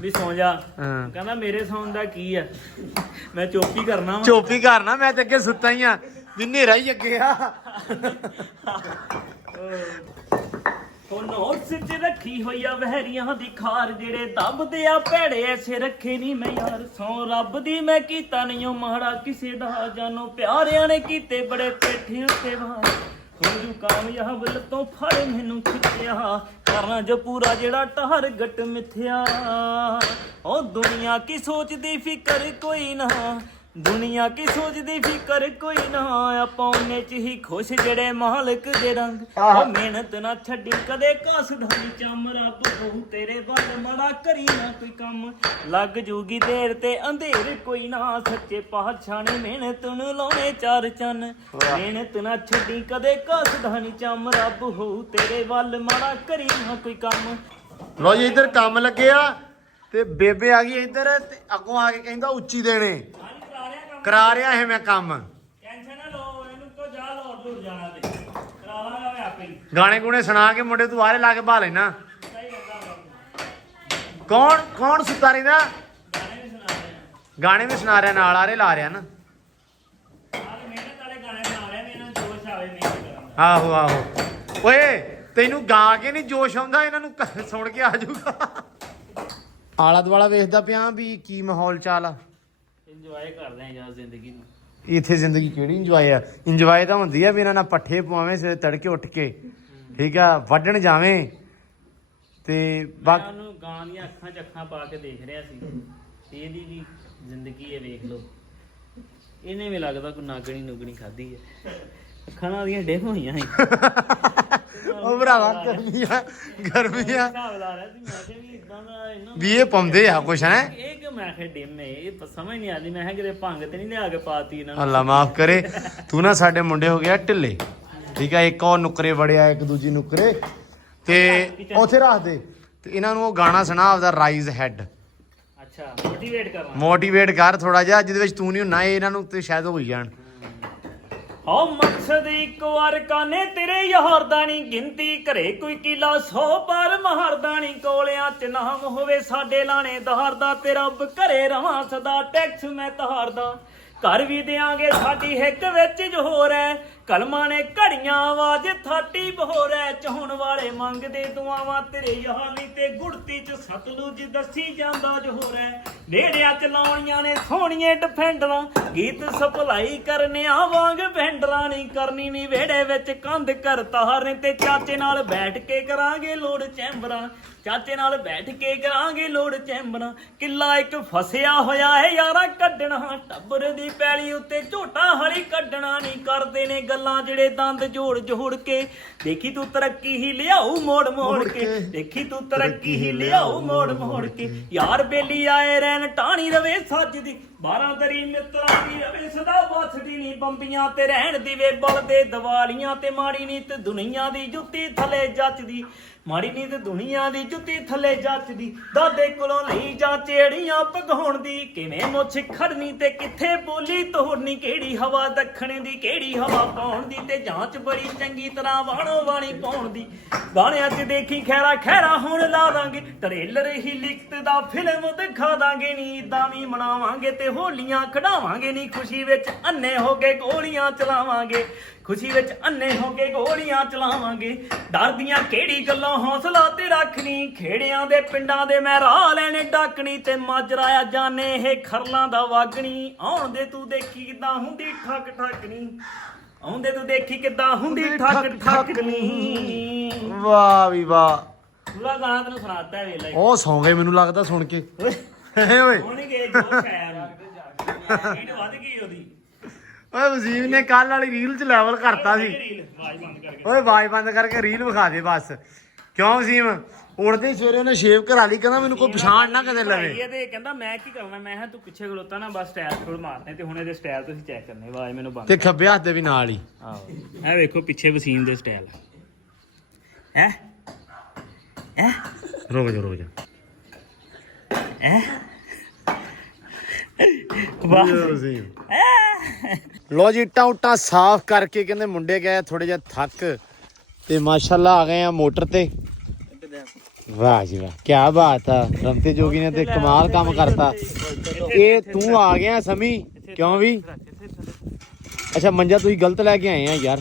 ਵੀ ਸੌਂ ਜਾ। ਕਹਿੰਦਾ ਮੇਰੇ ਸੌਣ ਦਾ ਕੀ ਆ, ਮੈਂ ਚੋਪੀ ਕਰਨਾ ਵਾ। ਚੋਪੀ ਕਰਨਾ ਮੈਂ ਤੇ ਅੱਗੇ ਸੁੱਤਾ ਹੀ ਆ, ਵੀ ਹਨੇਰਾ ਹੀ ਅੱਗੇ ਆ। ਉਹ ਨੋਟਸ 'ਚ ਰੱਖੀ ਹੋਈ ਆ ਵਹਿਰੀਆਂ ਦੀ ਖਾਰ, ਜਿਹੜੇ ਦੱਬਦੇ ਆ ਭੈੜੇ ਐਸੇ ਰੱਖੇ ਨਹੀਂ ਮੈਂ ਯਾਰ। ਸੌ ਰੱਬ ਦੀ ਮੈਂ ਕੀਤਾ ਨਹੀਂ ਉਹ ਮਾੜਾ ਕਿਸੇ ਦਾ, ਜਾਨੋ ਪਿਆਰਿਆਂ ਨੇ ਕੀਤੇ ਬੜੇ ਪੇਠੇ ਉੱਤੇ ਵਾਰ। ਹੋ ਜੂ ਕਾਮਯਾਬ ਲੱਤੋਂ ਫੜ ਮੈਨੂੰ ਖਿੱਚਿਆ, ਕਰਨਾ ਜੋ ਪੂਰਾ ਜਿਹੜਾ ਟਾਰਗੇਟ ਮਿੱਥਿਆ। ਉਹ ਦੁਨੀਆ ਕੀ ਸੋਚਦੀ ਫਿਕਰ ਕੋਈ ਨਾ, ਦੁਨੀਆ ਕੀ ਸੋਚਦੀ ਫਿਕਰ ਕੋਈ ਨਾ, ਆਪਾਂ ਉਹਨੇ ਚ ਹੀ ਖੁਸ਼ ਜਿਹੜੇ ਮਾਲਕ ਦੇ ਰੰਗ। ਉਹ ਮਿਹਨਤ ਨਾ ਛੱਡੀ ਕਦੇ ਕਾਸਦਾ ਨੀ ਚੰਮ, ਰੱਬ ਹੋਊ ਤੇਰੇ ਵੱਲ ਮਾੜਾ ਕਰੀ ਨਾ ਕੋਈ ਕੰਮ। ਲੱਗ ਜੂਗੀ ਦੇਰ ਤੇ ਅੰਧੇਰ ਕੋਈ ਨਾ, ਸੱਚੇ ਪਾਤਸ਼ਾਹ ਨੇ ਮਿਹਨਤ ਨੂੰ ਲਾਉਣੇ ਚਾਰ ਚੰਨ। ਮਿਹਨਤ ਨਾ ਛੱਡੀ ਕਦੇ ਕਾਸਦਾ ਨੀ ਚੰਮ, ਰੱਬ ਹੋਊ ਤੇਰੇ ਵੱਲ ਮਾੜਾ ਕਰੀ ਨਾ ਕੋਈ ਕੰਮ। ਲੋ ਜੀ ਇੱਧਰ ਕੰਮ ਲੱਗਿਆ ਤੇ ਬੇਬੇ ਆ ਗਈ ਇੱਧਰ ਤੇ ਅੱਗੋਂ ਆ ਕੇ ਕਹਿੰਦਾ ਉੱਚੀ ਦੇਣੇ ਕਰਾ ਰਿਹਾ ਹੈ ਮੈਂ ਕੰਮ। ਟੈਨਸ਼ਨ ਨਾ ਲਓ, ਇਹਨੂੰ ਤੋਂ ਜਾ ਲੋੜ ਦੂਰ ਜਾਣਾ ਤੇ ਕਰਾ ਲਾਂਗਾ ਮੈਂ ਆਪੇ ਹੀ। ਗਾਣੇ ਗੁਣੇ ਸੁਣਾ ਕੇ ਮੁੰਡੇ ਤੂੰ ਆਰੇ ਲਾ ਕੇ ਬਹਾ ਲੈਣਾ। ਸਹੀ ਗੱਲ ਕੌਣ ਕੌਣ ਸੁੱਤਾ ਰਹਿੰਦਾ? ਗਾਣੇ ਵੀ ਸੁਣਾ ਰਹੇ ਆ, ਗਾਣੇ ਵੀ ਸੁਣਾ ਰਿਹਾ ਨਾਲ ਆਰੇ ਲਾ ਰਿਹਾ ਨਾ। ਆਹ ਮਿਹਨਤ ਵਾਲੇ ਗਾਣੇ ਸੁਣਾ ਰਹੇ ਨੇ, ਇਹਨਾਂ ਨੂੰ ਜੋਸ਼ ਆਵੇ ਮਿਹਨਤ ਕਰਾਂ। ਆਹੋ ਆਹੋ ਓਏ ਤੈਨੂੰ ਗਾ ਕੇ ਨਹੀਂ ਜੋਸ਼ ਆਉਂਦਾ, ਇਹਨਾਂ ਨੂੰ ਸੁਣ ਕੇ ਆ ਜਾਊਗਾ। ਆਲਾ ਦੁਆਲਾ ਵੇਖਦਾ ਪਿਆ ਵੀ ਕੀ ਮਾਹੌਲ ਚਾਲ ਆ। ਇੰਜੋਏ ਕਰਦੇ ਆ ਯਾਰ ਜ਼ਿੰਦਗੀ ਨੂੰ। ਇੱਥੇ ਜ਼ਿੰਦਗੀ ਕਿਹੜੀ ਇੰਜੋਏ ਆ? ਇੰਜੋਏ ਤਾਂ ਹੁੰਦੀ ਆ ਵੀ ਇਹਨਾਂ ਨਾਲ ਪੱਠੇ ਪਵਾਵੇਂ ਸਵੇਰੇ ਤੜਕੇ ਉੱਠ ਕੇ, ਠੀਕ ਆ, ਵੱਢਣ ਜਾਵੇਂ ਤੇ ਮੈਂ ਉਹਨੂੰ ਗਾਂ ਦੀਆਂ ਅੱਖਾਂ 'ਚ ਅੱਖਾਂ ਪਾ ਕੇ ਦੇਖ ਰਿਹਾ ਸੀ, ਇਹਦੀ ਵੀ ਜ਼ਿੰਦਗੀ ਹੈ ਵੇਖ ਲਓ। ਇਹਨੇ ਵੀ ਲੱਗਦਾ ਕੋਈ ਨਾਗਣੀ ਨੁਗਣੀ ਖਾਧੀ ਹੈ, ਅੱਖਾਂ ਨਾਲ ਦੀਆਂ ਡਿਮ ਹੋਈਆਂ ਸੀ। ਉਹ ਭਰਾਵਾ ਗਰਮੀ ਆ ਹਿਸਾਬ ਲਾ ਰਿਹਾ ਸੀ, ਮੈਂ ਕਿਹਾ ਵੀ ਇਦਾਂ ਦਾ ਇਹਨਾਂ ਵੀ ਇਹ ਪਾਉਂਦੇ ਆ ਕੁਛ ਹੈ। ਇਹ ਕਿ ਮੈਂ ਕਿਹਾ ਡਿਮ ਹੈ, ਇਹ ਸਮਝ ਨਹੀਂ ਆਦੀ। ਮੈਂ ਕਿਹਾ ਕਿਤੇ ਭੰਗ ਤੇ ਨਹੀਂ ਲਿਆ ਕੇ ਪਾਤੀ ਇਹਨਾਂ ਨੂੰ। ਅੱਲਾ ਮਾਫ ਕਰੇ, ਤੂੰ ਨਾ ਸਾਡੇ ਮੁੰਡੇ ਹੋ ਗਿਆ ਢਿੱਲੇ, ਠੀਕ ਆ। ਇੱਕ ਉਹ ਨੁਕਰੇ ਵੜਿਆ, ਇੱਕ ਦੂਜੀ ਨੁਕਰੇ ਤੇ ਉੱਥੇ ਰੱਖ ਦੇ ਤੇ ਇਹਨਾਂ ਨੂੰ ਉਹ ਗਾਣਾ ਸੁਣਾ ਆਪਦਾ ਰਾਈਜ਼ ਹੈਡ। ਅੱਛਾ ਮੋਟੀਵੇਟ ਕਰਨਾ, ਮੋਟੀਵੇਟ ਕਰ ਥੋੜਾ ਜਿਹਾ, ਜਿਹਦੇ ਵਿੱਚ ਤੂੰ ਨਹੀਂ ਹੁੰਨਾ, ਇਹਨਾਂ ਨੂੰ ਤੇ ਸ਼ਾਇਦ ਹੋਈ ਜਾਣ। ਹੋ ਮਕਸਦ ਇੱਕ ਵਾਰ ਕਾਨੇ ਤੇਰੇ ਯਾਰ ਦਾ ਨੀ ਗਿਣਤੀ, ਘਰੇ ਕੋਈ ਕਿਲਾ 100 ਪਰ ਮਹਰਦਾਨੀ, ਕੋਲਿਆਂ ਚ ਨਾਮ ਹੋਵੇ ਸਾਡੇ ਲਾਣੇਦਾਰ ਦਾ, ਤੇ ਰੱਬ ਘਰੇ ਰਵਾਂ ਸਦਾ ਟੈਕਸ ਮੈਂ ਤਾਰਦਾ। ਘਰ ਵੀ ਦਿਆਂਗੇ ਸਾਡੀ ਹਿੱਕ ਵਿੱਚ ਜੋਰ ਹੈ, ਕਲਮਾਂ ਨੇ ਘੜੀਆਂ ਆਵਾਜ਼ ਥਾਟੀ ਬਹੋਰ ਹੈ। ਚਾਹੁਣ ਵਾਲੇ ਮੰਗਦੇ ਦੁਆਵਾਂ ਤੇਰੇ ਯਾਲੀ, ਤੇ ਗੁੜਤੀ ਚ ਸਤਲੁਜ ਦੱਸੀ ਜਾਂਦਾ ਜੋਰ ਹੈ। ਨੇੜਿਆਂ ਚ ਲਾਉਣੀਆਂ ਨੇ ਸੋਹਣੀਏ ਡਿਫੈਂਡਰਾਂ, ਗੀਤ ਸਪਲਾਈ ਕਰਨਿਆਂ ਵਾਂਗ ਵੈਂਡਰਾਂ ਨਹੀਂ ਕਰਨੀ ਨੀ ਵਿਹੜੇ ਵਿੱਚ ਕੰਧ ਕਰ ਤਾਰਨੇ, ਤੇ ਚਾਚੇ ਨਾਲ ਬੈਠ ਕੇ ਕਰਾਂਗੇ ਲੋੜ ਚੈਂਬਰਾਂ, ਚਾਚੇ ਨਾਲ ਬੈਠ ਕੇ ਕਰਾਂਗੇ ਲੋੜ ਚੈਂਬਰਾਂ। ਕਿੱਲਾ ਇੱਕ ਫਸਿਆ ਹੋਇਆ ਏ ਯਾਰਾ ਕੱਢਣਾ, ਟੱਬਰ ਦੀ ਪੈਲੀ ਉੱਤੇ ਝੋਟਾ ਹਲੀ ਕੱਢਣਾ ਨਹੀਂ ਕਰਦੇ ਨੇ ਗੱਲਾਂ ਜਿਹੜੇ ਦੰਦ ਜੋੜ ਜੋੜ ਕੇ। ਦੇਖੀ ਤੂੰ ਤਰੱਕੀ ਹੀ ਲਿਆਉ ਮੋੜ ਮੋੜ ਕੇ, ਦੇਖੀ ਤੂੰ ਤਰੱਕੀ ਹੀ ਲਿਆਉ ਮੋੜ ਮੋੜ ਕੇ। ਯਾਰ ਬੇਲੀ ਆਏ ਰਹਿਣ ਟਾਣੀ ਰਵੇ ਸੱਜਦੀ, 12 ਦਰੀ ਮਿੱਤਰਾਂ ਦੀ ਰਵੇ ਸਦਾ ਬਸਦੀ ਨੀ, ਬੰਬੀਆਂ ਤੇ ਰਹਿਣ ਦੀਵੇ ਬਲਦੇ ਦੀਵਾਲੀਆਂ, ਤੇ ਮਾੜੀ ਨੀਤ ਦੁਨੀਆ ਦੀ ਜੁੱਤੀ ਥੱਲੇ ਜੱਚਦੀ, ਮਾੜੀ ਨੀਤ ਦੁਨੀਆ ਦੀ ਜੁੱਤੀ ਥੱਲੇ ਜੱਚਦੀ। ਦਾਦੇ ਕੋਲੋਂ ਲਈ ਜਾਂ ਚੇੜੀਆਂ ਭਗਾਉਣ ਦੀ, ਕਿਵੇਂ ਮੁੱਛ ਖੜਨੀ ਤੇ ਕਿੱਥੇ ਬੋਲੀ ਤੋੜਨੀ, ਕਿਹੜੀ ਹਵਾ ਦੱਖਣ ਦੀ ਕਿਹੜੀ ਹਵਾ ਪਾਉਣ ਦੀ, ਤੇ ਜਾਂਚ ਬੜੀ ਚੰਗੀ ਤਰ੍ਹਾਂ ਵਾਣੋ ਵਾਣੀ ਪਾਉਣ ਦੀ। ਗਾਣਿਆਂ 'ਚ ਦੇਖੀ ਖੈਰਾ ਖੈਰਾ ਹੁਣ ਲਾ ਦਾਂਗੇ, ਟ੍ਰੇਲਰ ਹੀ ਲਿਖਤ ਦਾ ਫਿਲਮ ਦਿਖਾ ਦਾਂਗੇ ਨੀ, ਈਦਾਂ ਵੀ ਮਨਾਵਾਂਗੇ ਤੇ ਹੋਲੀਆਂ ਖਡਾਵਾਂਗੇ ਨੀ, ਖੁਸ਼ੀ ਵਿੱਚ ਅੰਨੇ ਹੋ ਕੇ ਗੋਲੀਆਂ ਚਲਾਵਾਂਗੇ, ਖੁਸ਼ੀ ਵਿੱਚ ਅੰਨੇ ਹੋ ਕੇ ਗੋਲੀਆਂ ਚਲਾਵਾਂਗੇ। ਡਰਦੀਆਂ ਕਿਹੜੀ ਗੱਲਾਂ ਹੌਸਲਾ ਤੇ ਰੱਖਣੀ, ਖੇੜਿਆਂ ਦੇ ਪਿੰਡਾਂ ਦੇ ਮੈਂ ਰਾਹ ਲੈਣੇ ਡਾਕਣੀ, ਤੇ ਮਾਜਰਾਇਆ ਜਾਣੇ ਇਹ ਖਰਲਾਂ ਦਾ ਵਾਗਣੀ। ਆਉਂਦੇ ਤੂੰ ਦੇਖੀ ਕਿੱਦਾਂ ਹੁੰਦੀ ਠੱਕ ਠੱਕਣੀ, ਆਉਂਦੇ ਤੂੰ ਦੇਖੀ ਕਿੱਦਾਂ ਹੁੰਦੀ ਠੱਕ ਠੱਕਣੀ। ਵਾਹ ਵੀ ਵਾਹ, ਪੂਰਾ ਗਾਣਾ ਤੈਨੂੰ ਸੁਣਾਤਾ ਵੇਲਾ ਹੀ। ਉਹ ਸੌਂ ਗਏ ਮੈਨੂੰ ਲੱਗਦਾ ਸੁਣ ਕੇ। ਓਏ ਹੋਣਗੇ ਜੋਸ਼ ਆਇਆ ਨੂੰ, ਇਹਨੂੰ ਵੱਧ ਗਈ ਉਹਦੀ। ਓਏ ਵਜ਼ੀਰ ਨੇ ਕੱਲ ਵਾਲੀ ਰੀਲ 'ਚ ਲੈਵਲ ਕਰਤਾ ਸੀ। ਆਵਾਜ਼ ਬੰਦ ਕਰਕੇ, ਓਏ ਆਵਾਜ਼ ਬੰਦ ਕਰਕੇ ਰੀਲ ਵਿਖਾ ਦੇ ਬਸ। ਕਿਉਂ ਵਜ਼ੀਮ? ਉੜਦੇ ਹੀ ਸਵੇਰੇ ਉਹਨੇ ਸ਼ੇਵ ਕਰਾ ਲਈ, ਕਹਿੰਦਾ ਮੈਨੂੰ ਕੋਈ ਪਛਾਣ ਨਾ ਕਦੇ ਲਵੇ। ਇਹ ਤੇ ਕਹਿੰਦਾ ਮੈਂ ਕੀ ਕਰਨਾ, ਮੈਂ ਕਿਹਾ ਤੂੰ ਪਿੱਛੇ ਖਲੋਤਾ ਨਾ ਬਸ ਸਟਾਈਲ ਥੋੜ ਮਾਰਨੇ, ਤੇ ਹੁਣ ਇਹਦੇ ਸਟਾਈਲ ਤੁਸੀਂ ਚੈੱਕ ਕਰਨੇ। ਆਵਾਜ਼ ਮੈਨੂੰ ਬੰਦ ਤੇ ਖੱਬੇ ਹੱਥ ਦੇ ਵੀ ਨਾਲ ਹੀ। ਆਹੋ ਇਹ ਵੇਖੋ ਪਿੱਛੇ ਵਸੀਮ ਦੇ ਸਟਾਈਲ ਹੈ ਹੈ ਰੁਕ ਜਾ ਵਾਹ ਲੋ ਜੀ, ਇੱਟਾਂ ਉੱਟਾਂ ਸਾਫ਼ ਕਰਕੇ ਕਹਿੰਦੇ ਮੁੰਡੇ ਗਏ ਥੋੜੇ ਜਿਹਾ ਥੱਕ, ਤੇ ਮਾਸ਼ਾਅੱਲਾ ਆ ਗਏ ਆ ਮੋਟਰ ਤੇ। ਵਾਹ ਜੀ ਵਾਹ, ਕੀ ਬਾਤ ਆ। ਰਮਤੇ ਜੋਗੀ ਨੇ ਤੇ ਕਮਾਲ ਕੰਮ ਕਰਤਾ। ਇਹ ਤੂੰ ਆ ਗਿਆ ਸਮੀ, ਕਿਉਂ ਵੀ? ਅੱਛਾ ਮੰਜਾ ਤੁਸੀਂ ਗਲਤ ਲੈ ਕੇ ਆਏ ਆ ਯਾਰ।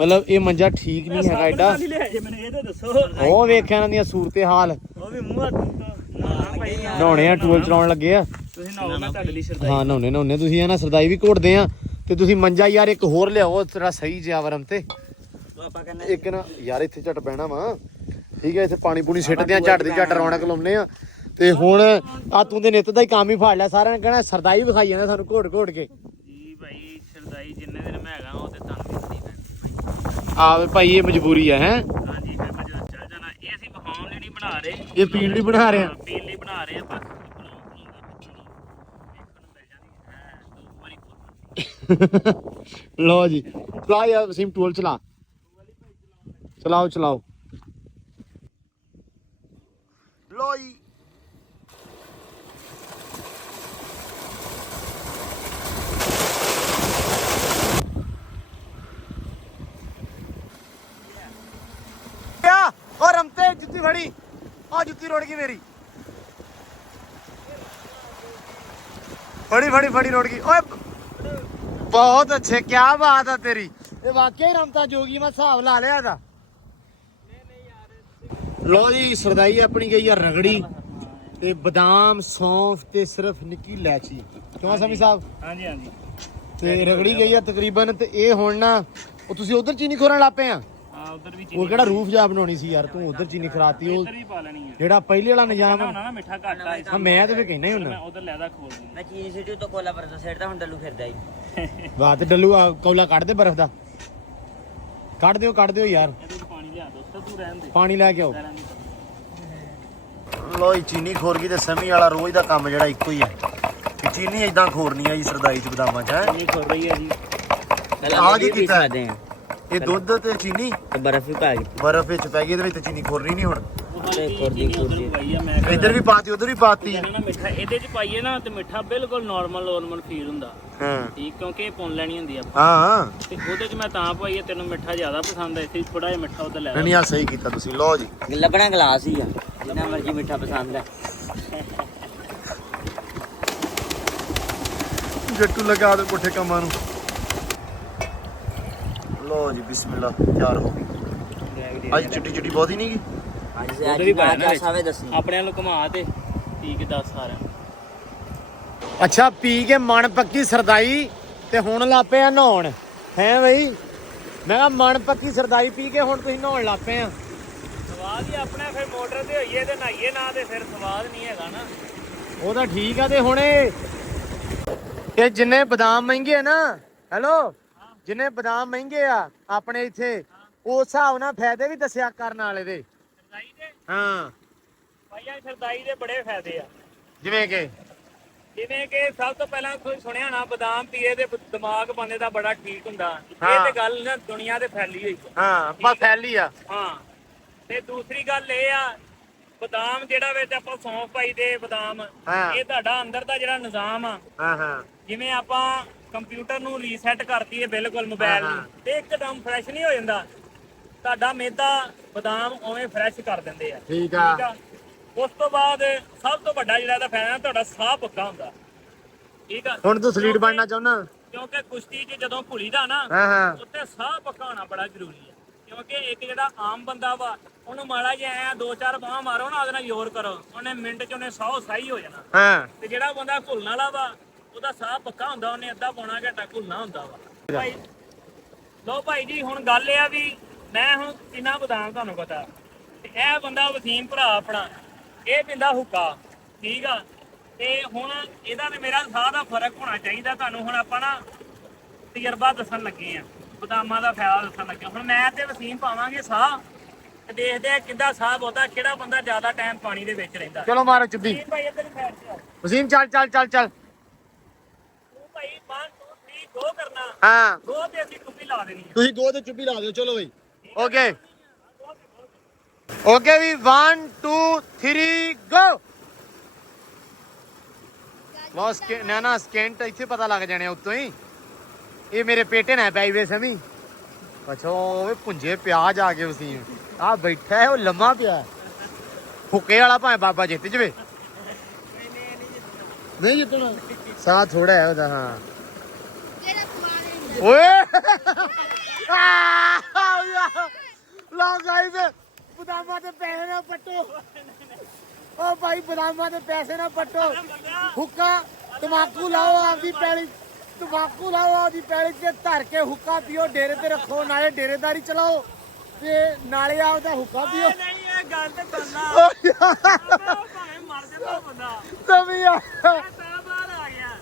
ਮਤਲਬ ਇਹ ਮੰਜਾ ਠੀਕ ਨਹੀਂ ਹੈਗਾ ਐਡਾ। ਨਹੀਂ ਲਿਆ ਜੇ ਮੈਨੂੰ ਇਹ ਤਾਂ ਦੱਸੋ। ਉਹ ਵੇਖਿਆ ਇਹਨਾਂ ਦੀਆਂ ਸੂਰਤੇ ਹਾਲ। ਉਹ ਵੀ ਮੂੰਹ ਹੱਥ ਨਹਾਉਣੇ ਆ, ਟੂਲ ਚਲਾਉਣ ਲੱਗੇ ਆ। ਤੁਸੀਂ ਨਹਾਓ, ਮੈਂ ਤੁਹਾਡੇ ਲਈ ਸ਼ਰਦਾਈ। ਹਾਂ ਨਹਾਉਣੇ ਤੁਸੀਂ ਆ ਨਾ ਸਰਦਾਈ ਵੀ ਘੋਟਦੇ ਆ। ਤੇ ਤੁਸੀਂ ਮੰਜਾ ਯਾਰ ਇੱਕ ਹੋਰ ਲਿਆਓ ਤੇਰਾ ਸਹੀ ਜਿਹਾ ਵਰਮ ਤੇ ਆਪਾਂ ਕਹਿੰਦੇ ਇੱਕ ਨਾ ਯਾਰ ਇੱਥੇ ਝਟ ਪੈਣਾ ਵਾ। ਠੀਕ ਹੈ ਇੱਥੇ ਪਾਣੀ ਪੂਣੀ ਸਿੱਟਦੇ ਆ, ਝਟ ਦੀ ਝਟ ਰੌਣਕ ਲਾਉਂਦੇ ਆ। ਤੇ ਹੁਣ ਆ ਤੂੰ ਦੇ ਨਿੱਤ ਦਾ ਹੀ ਕੰਮ ਹੀ ਫੜ ਲਿਆ। ਸਾਰਿਆਂ ਨੇ ਕਹਿਣਾ ਸਰਦਾਈ ਵਿਖਾਈ ਜਾਂਦਾ ਸਾਨੂੰ ਘੋਟ ਘੋਟ ਕੇ। ਜੀ ਭਾਈ ਸ਼ਰਦਾਈ ਜਿੰਨੇ ਦਿਨ ਮੈਂ ਹੈਗਾ ਉਹ ਤੇ ਤੁਹਾਨੂੰ ਵੀ ਨਹੀਂ ਆਵੇ ਭਾਈ ਇਹ ਮਜਬੂਰੀ ਹੈ ਹੈ। ਹਾਂਜੀ ਫਿਰ ਮੈਂ ਜਦੋਂ ਚੱਲ ਜਾਣਾ। ਇਹ ਅਸੀਂ ਵਿਖਾਉਣ ਲਈ ਨਹੀਂ ਬਣਾ ਰਹੇ, ਇਹ ਪੀਣ ਲਈ ਬਣਾ ਰਹੇ ਆ। ਪੀਣ ਲਈ ਬਣਾ ਰਹੇ ਆ ਬਸ। ਲੋ ਜੀ ਚਲਾ ਯਾਰ ਵਸੀਮ ਟੂਲ ਚਲਾ। ਚਲਾਓ ਲੋ ਜੀ। ਔਰ ਰਮਤੇ ਜੁੱਤੀ ਫੜੀ। ਆ ਜੁੱਤੀ ਰੋੜ ਗਈ ਮੇਰੀ। ਫੜੀ ਰੋੜ ਗਈ। ਓਏ ਬਹੁਤ ਅੱਛੇ, ਕੀ ਬਾਤ ਆ ਤੇਰੀ। ਇਹ ਵਾਕਈ ਰਮਤਾ ਜੋਗੀ, ਮੈਂ ਹਿਸਾਬ ਲਾ ਲਿਆ ਇਹਦਾ। ਲੋ ਜੀ ਸਰਦਾਈ ਆਪਣੀ ਗਈ ਆ ਰਗੜੀ ਤੇ ਬਦਾਮ ਸੌਂਫ ਤੇ ਸਿਰਫ ਨਿੱਕੀ ਇਲਾਇਚੀ। ਕਿਉਂ ਸਮੀ ਸਾਹਿਬ? ਹਾਂਜੀ ਤੇ ਰਗੜੀ ਗਈ ਆ ਤਕਰੀਬਨ। ਤੇ ਇਹ ਹੁਣ ਨਾ ਉਹ ਤੁਸੀਂ ਉਧਰ ਚੀਨੀ ਖੋਰਨ ਲੱਪੇ ਆ। ਹਾਂ ਉਧਰ ਵੀ ਉਹ ਕਿਹੜਾ ਰੂਫ ਜਾ ਬਣਾਉਣੀ ਸੀ ਯਾਰ, ਤੂੰ ਉਧਰ ਚੀਨੀ ਖਰਾਤੀ। ਉਹ ਇੱਧਰ ਵੀ ਪਾ ਲੈਣੀ ਆ। ਜਿਹੜਾ ਪਹਿਲੇ ਵਾਲਾ ਨਿਜ਼ਾਮ ਹੋਣਾ ਨਾ ਮਿੱਠਾ ਘੱਟ ਆ। ਹਾਂ ਮੈਂ ਤੇ ਫੇ ਕਹਿਣਾ ਹੀ ਮੈਂ ਹੁੰਦਾ। ਉਧਰ ਲੈਦਾ ਖੋਲ ਦੂੰ। ਮੈਂ ਚੀਨੀ ਸਿਟੀ ਤੋਂ ਕੋਲਾ ਪਰਦਾ ਸਿੱਟਦਾ, ਹੁਣ ਡੱਲੂ ਫਿਰਦਾ ਹੀ। ਵਾਹ ਤੇ ਡੱਲੂ ਕੌਲਾ ਕੱਢ ਦੇ ਬਰਫ਼ ਦਾ। ਕੱਢ ਦਿਓ ਯਾਰ। ਇਹਦੇ ਵਿੱਚ ਪਾਣੀ ਲਿਆ ਦੋ, ਤੂੰ ਰਹਿਣ ਦੇ। ਪਾਣੀ ਲੈ ਕੇ ਆਓ। ਰਹਿਣ ਦੇ। ਲੋ ਜੀ ਚੀਨੀ ਖੋਰ ਗਈ ਤੇ ਸਮੀ ਵਾਲਾ ਰੋਜ਼ ਦਾ ਕੰਮ ਜਿਹੜਾ ਇੱਕੋ ਹੀ ਹੈ ਕਿ ਚੀਨੀ ਇਦਾਂ ਖੋਰਨੀ ਆ ਜੀ ਸਰਦਾਈ ਚ ਬਦਾਮਾਂ ਚ ਹੈ। ਇਹ ਖੋਲ ਰਹੀ ਹੈ ਜੀ। ਆ ਕੀ ਕੀਤਾ? ਸਕਦੇ ਆ ਇਹ ਦੁੱਧ ਤੇ ਚੀਨੀ ਤੇ ਬਰਫ਼ ਵੀ ਪਾ ਗਈ ਬਰਫ਼ ਵਿੱਚ ਪੈ ਗਈ। ਇਹਦੇ ਵਿੱਚ ਚੀਨੀ ਖੋਰਨੀ ਨਹੀਂ ਹੁਣ। ਖੋਰਦੀ ਪਾਈ ਆ ਮੈਂ। ਇੱਧਰ ਵੀ ਪਾਤੀ ਉਧਰ ਵੀ ਪਾਤੀ। ਨਾ ਮਿੱਠਾ ਇਹਦੇ ਚ ਪਾਈਏ ਨਾ ਤੇ ਮਿੱਠਾ ਬਿਲਕੁਲ ਨਾਰਮਲ ਫੀਲ ਹੁੰਦਾ। ਹਾਂ ਠੀਕ, ਕਿਉਂਕਿ ਇਹ ਪੁੰਨ ਲੈਣੀ ਹੁੰਦੀ ਆ ਹਾਂ ਤੇ ਉਹਦੇ ਚ ਮੈਂ ਤਾਂ ਪਾਈਏ ਤੈਨੂੰ ਮਿੱਠਾ ਜ਼ਿਆਦਾ ਪਸੰਦ ਹੈ, ਇੱਥੇ ਥੋੜਾ ਜਿਹਾ ਮਿੱਠਾ ਉਹਦਾ ਲੈ ਨਹੀਂ ਆ ਸਹੀ ਕੀਤਾ ਤੁਸੀਂ। ਲੋ ਜੀ ਲੱਭਣਾ ਗਲਾਸ ਹੀ ਆ, ਜਿੰਨਾ ਮਰਜ਼ੀ ਮਿੱਠਾ ਪਸੰਦ ਹੈ। ਜੱਟੂ ਲਗਾ ਦੇ ਪੁੱਠੇ ਕੰਮਾਂ ਨੂੰ। ਲੋ ਜੀ ਬਿਸਮਿਲ੍ਲਾ ਤਿਆਰ ਹੋ ਗਈ। ਅੱਜ ਚਿੱਟੀ ਬਹੁਤ ਹੀ ਨਹੀਂ ਗਈ। ਅੱਜ ਵੀ ਪਾਇਆ ਸਾਵੇ ਦੱਸੀ ਆਪਣੇ ਵੱਲੋਂ ਘੁਮਾ ਤੇ ਪੀ ਕੇ ਦੱਸ ਸਾਰਿਆਂ ਨੂੰ। ਅੱਛਾ ਪੀ ਕੇ ਮਨ ਪੱਕੀ ਸਰਦਾਈ ਤੇ ਹੁਣ ਲਾਪੇ ਆ ਨਹਾਉਣ ਹੈ ਬਈ। ਮੈਂ ਕਿਹਾ ਮਨ ਪੱਕੀ ਸਰਦਾਈ ਪੀ ਕੇ ਹੁਣ ਤੁਸੀਂ ਨਹਾਉਣ ਲਾਪੇ ਆ। ਸਵਾਦ ਹੀ ਆਪਣਾ ਫਿਰ ਮੋਟਰ ਤੇ ਹੋਈਏ ਤੇ ਨਹਾਈਏ ਨਾ ਤੇ ਫਿਰ ਸਵਾਦ ਨਹੀਂ ਹੈਗਾ ਨਾ। ਉਹ ਤਾਂ ਠੀਕ ਆ। ਤੇ ਹੁਣ ਇਹ ਜਿੰਨੇ ਬਦਾਮ ਮਹਿੰਗੇ ਆ ਨਾ, ਹੈਲੋ, ਜਿੰਨੇ ਬਦਾਮ ਮਹਿੰਗੇ ਆ ਆਪਣੇ ਇੱਥੇ, ਉਸ ਹਿਸਾਬ ਨਾਲ ਫਾਇਦੇ ਵੀ ਦੱਸਿਆ ਕਰਨ ਵਾਲੇ ਦੇ। ਸਰਦਾਈ ਦੇ ਹਾਂ ਭਾਈਆ ਸਰਦਾਈ ਦੇ ਬੜੇ ਫਾਇਦੇ ਆ। ਜਿਵੇਂ ਕਿ ਸਭ ਤੋਂ ਪਹਿਲਾਂ ਤੁਸੀਂ ਸੁਣਿਆ ਨਾ ਬਦਾਮ ਪੀਏ ਤੇ ਦਿਮਾਗ ਬੰਦੇ ਦਾ ਬੜਾ ਠੀਕ ਹੁੰਦਾ। ਹਾਂ। ਇਹ ਤੇ ਗੱਲ ਨਾ ਦੁਨੀਆ ਤੇ ਫੈਲੀ ਹੋਈ। ਹਾਂ ਬਸ ਫੈਲੀ ਆ। ਹਾਂ ਤੇ ਦੂਸਰੀ ਗੱਲ ਇਹ ਆ, ਬਦਾਮ ਜਿਹੜਾ ਵਿੱਚ ਆਪਾਂ ਸੌਂਫ ਪਾਈਦੇ ਬਦਾਮ, ਹਾਂ। ਇਹ ਤੁਹਾਡਾ ਅੰਦਰ ਦਾ ਜਿਹੜਾ ਨਿਜ਼ਾਮ ਆ, ਹਾਂ ਜਿਵੇਂ ਆਪਾਂ ਕੰਪਿਊਟਰ ਨੂੰ ਰੀਸੈਟ ਕਰਤੀਏ ਬਿਲਕੁਲ ਮੋਬਾਈਲ ਨੂੰ, ਤੇ ਇੱਕਦਮ ਫਰੈਸ਼ ਨਹੀਂ ਹੋ ਜਾਂਦਾ। ਤੁਹਾਡਾ ਮੈਦਾ ਬਦਾਮ ਉਵੇਂ ਫਰੈਸ਼ ਕਰ ਦਿੰਦੇ ਆ। ਠੀਕ ਆ। ਉਸ ਤੋਂ ਬਾਅਦ ਸਭ ਤੋਂ ਵੱਡਾ ਜਿਹੜਾ ਇਹਦਾ ਫਾਇਦਾ, ਤੁਹਾਡਾ ਸਾਹ ਪੱਕਾ ਹੁੰਦਾ। ਠੀਕ ਆ। ਹੁਣ ਤੂੰ ਸਲੀਟ ਬਣਨਾ ਚਾਹੁੰਦਾ? ਕਿਉਂਕਿ ਕੁਸ਼ਤੀ 'ਚ ਜਦੋਂ ਘੁਲੀਦਾ ਨਾ, ਹਾਂ ਉੱਥੇ ਸਾਹ ਪੱਕਾ ਹੋਣਾ ਬੜਾ ਜ਼ਰੂਰੀ ਹੈ। ਕਿਉਂਕਿ ਇੱਕ ਜਿਹੜਾ ਆਮ ਬੰਦਾ ਵਾ, ਉਹਨੂੰ ਮਾੜਾ ਜਿਹਾ ਐ 2-4 ਬਾਹਾਂ ਮਾਰੋ ਨਾ, ਉਹਦੇ ਨਾਲ ਜ਼ੋਰ ਕਰੋ, ਉਹਨੇ ਮਿੰਟ 'ਚ ਉਹਨੇ 100 ਸਹੀ ਹੋ ਜਾਣਾ। ਹਾਂ ਤੇ ਜਿਹੜਾ ਬੰਦਾ ਘੁਲਣ ਵਾਲਾ ਵਾ, ਉਹਦਾ ਸਾਹ ਪੱਕਾ ਹੁੰਦਾ, ਉਹਨੇ ਅੱਧਾ ਪੌਣਾ ਘੰਟਾ ਘੁਲਣਾ ਹੁੰਦਾ ਵਾ। ਭਾਈ ਲੋ ਭਾਈ ਜੀ, ਹੁਣ ਗੱਲ ਇਹ ਆ ਵੀ ਮੈਂ ਹੁਣ ਕਿੰਨਾ ਬਦਾਮ ਤੁਹਾਨੂੰ ਪਤਾ, ਤੇ ਇਹ ਬੰਦਾ ਵਸੀਮ ਭਰਾ ਆਪਣਾ, ਇਹ ਪਿੰਦਾ ਹੁੱਕਾ। ਠੀਕ ਆ। ਤੇ ਹੁਣ ਇਹਦਾ ਤੇ ਮੇਰਾ ਸਾਹ ਦਾ ਫਰਕ ਹੋਣਾ ਚਾਹੀਦਾ ਤੁਹਾਨੂੰ। ਹੁਣ ਆਪਾਂ ਨਾ ਤਜਰਬਾ ਦੱਸਣ ਲੱਗੇ ਆ, ਬਦਾਮਾਂ ਦਾ ਫਾਇਦਾ ਦੱਸਣ ਲੱਗੇ। ਹੁਣ ਮੈਂ ਤੇ ਵਸੀਮ ਪਾਵਾਂਗੇ ਸਾਹ ਤੇ ਦੇਖਦੇ ਆ ਕਿੱਦਾਂ ਸਾਹ ਬਹੁਤਾ, ਕਿਹੜਾ ਬੰਦਾ ਜ਼ਿਆਦਾ ਟਾਈਮ ਪਾਣੀ ਦੇ ਵਿੱਚ ਰਹਿੰਦਾ। ਚਲੋ ਮਾਰੋ ਚੁੱਭੀ। ਵਸੀਮ ਭਾਈ ਇੱਧਰ ਬੈਠ ਜਾ। ਵਸੀਮ ਚੱਲ ਤੂੰ ਭਾਈ 1 2 3 2 ਕਰਨਾ। ਹਾਂ 2 ਤੇ ਅਸੀਂ ਟੁੱਪੀ ਲਾ ਦੇਣੀ ਆ। ਤੁਸੀਂ 2 ਤੇ ਚੁੱਭੀ ਲਾ ਦਿਓ। ਚਲੋ ਬਈ ਓਕੇ ਵੀ 1 2 3 ਗੋ। ਬਸ ਨਾ ਸਕੈਂਟ ਇੱਥੇ ਪਤਾ ਲੱਗ ਜਾਣੇ ਉੱਤੋਂ ਹੀ। ਇਹ ਮੇਰੇ ਪੇਟੇ ਨਾ ਪਈ ਵੇ ਸਮੀ। ਅੱਛਾ ਉਹ ਪੁੰਜੇ ਪਿਆਜ ਆ ਗਏ ਵਸੀਮ। ਆ ਬੈਠਾ ਹੈ ਉਹ ਲੰਮਾ ਪਿਆ ਹੁੱਕੇ ਵਾਲਾ, ਭਾਵੇਂ ਬਾਬਾ ਜਿੱਤ ਜਵੇ। ਨਹੀਂ ਜਿੱਤਣਾ, ਸਾਹ ਥੋੜਾ ਹੈ ਉਹਦਾ। ਹਾਂ ਓਏ ਲਓ ਗਾਇਸ ਬਦਾਮਾਂ ਦੇ ਪੈਸੇ ਨਾ ਪੱਟੋ ਓ ਭਾਈ ਬਦਾਮਾਂ ਦੇ ਪੈਸੇ ਨਾ ਪੱਟੋ ਹੁੱਕਾ ਤਮਾਕੂ ਲਾਓ ਆਪਦੀ ਪੈਲੀ ਤਮਾਕੂ ਲਾਓ ਆਪਦੀ ਪੈਲੀ 'ਚ ਧਰ ਕੇ ਹੁੱਕਾ ਪੀਓ ਡੇਰੇ ਤੇ ਰੱਖੋ ਨਾਲੇ ਡੇਰੇਦਾਰੀ ਚਲਾਓ ਤੇ ਨਾਲੇ ਆਪਦਾ ਹੁੱਕਾ ਪੀਓ ਨਹੀਂ ਇਹ ਗੱਲ ਤੇ ਬੰਦਾ ਭਾਵੇਂ ਮਰ ਜਾਂਦਾ ਬੰਦਾ ਤਵੀ ਆ ਮੈਂ ਤਾਂ ਬਾਹਰ ਆ ਗਿਆ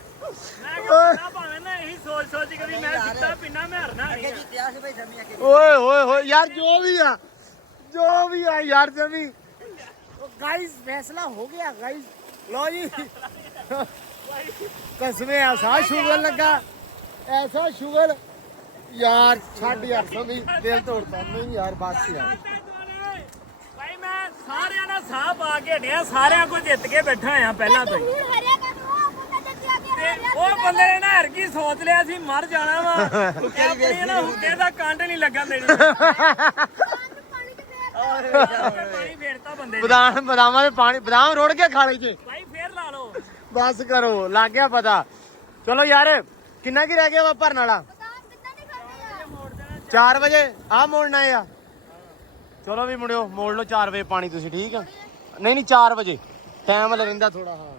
ਮੈਂ ਕਿਹਾ ਭਾਵੇਂ ਨਾ ਇਹੀ ਸੋਚ ਕੇ ਵੀ ਮੈਂ ਜਿੱਤਾ ਪਿੰਨਾ ਮੈਂ ਹਰਨਾ ਨਹੀਂ ਓਏ ਹੋਏ ਹੋਏ ਯਾਰ ਜੋ ਵੀ ਆ ਯਾਰ ਜਮੀ गाइस फैसला हो गया गाइस लो जी कसमें ऐसा शुगर लगा ऐसा शुगर यार छड़ यार सभी दिल तोड़ता नहीं यार बस यार ਭਾਈ ਮੈਂ ਸਾਰਿਆਂ ਨਾਲ ਸਾਹ ਪਾ ਕੇ ਹਟਿਆ ਸਾਰਿਆਂ ਕੋਲ ਜਿੱਤ ਕੇ ਬੈਠਾ ਆ ਪਹਿਲਾਂ ਤੋਂ ਹੀ ਤੇ ਉਹ ਬੰਦੇ ਨੇ ਨਾ ਹਰ ਕੀ ਸੋਚ ਲਿਆ ਸੀ ਮਰ ਜਾਣਾ ਵਾ ਆਪਣੀ ਨਾ ਹੁੱਕੇ ਦਾ ਕੰਡ ਨਹੀਂ ਲੱਗਣ ਦੇਣੀ ਪਾਣੀ ਫੇਰਤਾ ਬੰਦੇ ਬਦਾਮਾਂ ਦੇ ਪਾਣੀ ਬਦਾਮ ਰੋੜ ਕੇ ਖਾ ਲਈ ਜੇ ਭਾਈ ਫੇਰ ਲਾ ਲਓ ਬਸ ਕਰੋ ਲੱਗ ਗਿਆ ਪਤਾ ਚਲੋ ਯਾਰ ਕਿੰਨਾ ਕੀ ਰਹਿ ਗਿਆ ਵਾ ਭਰਨ ਵਾਲਾ 4 ਵਜੇ ਆ ਮੋੜਨਾ ਆ ਚਲੋ ਵੀ ਮੁੜਿਓ ਮੋੜ ਲਓ 4 ਵਜੇ ਪਾਣੀ ਤੁਸੀਂ ਠੀਕ ਆ ਨਹੀਂ 4 ਵਜੇ ਟਾਈਮ ਰਹਿੰਦਾ ਥੋੜਾ ਹਾਂ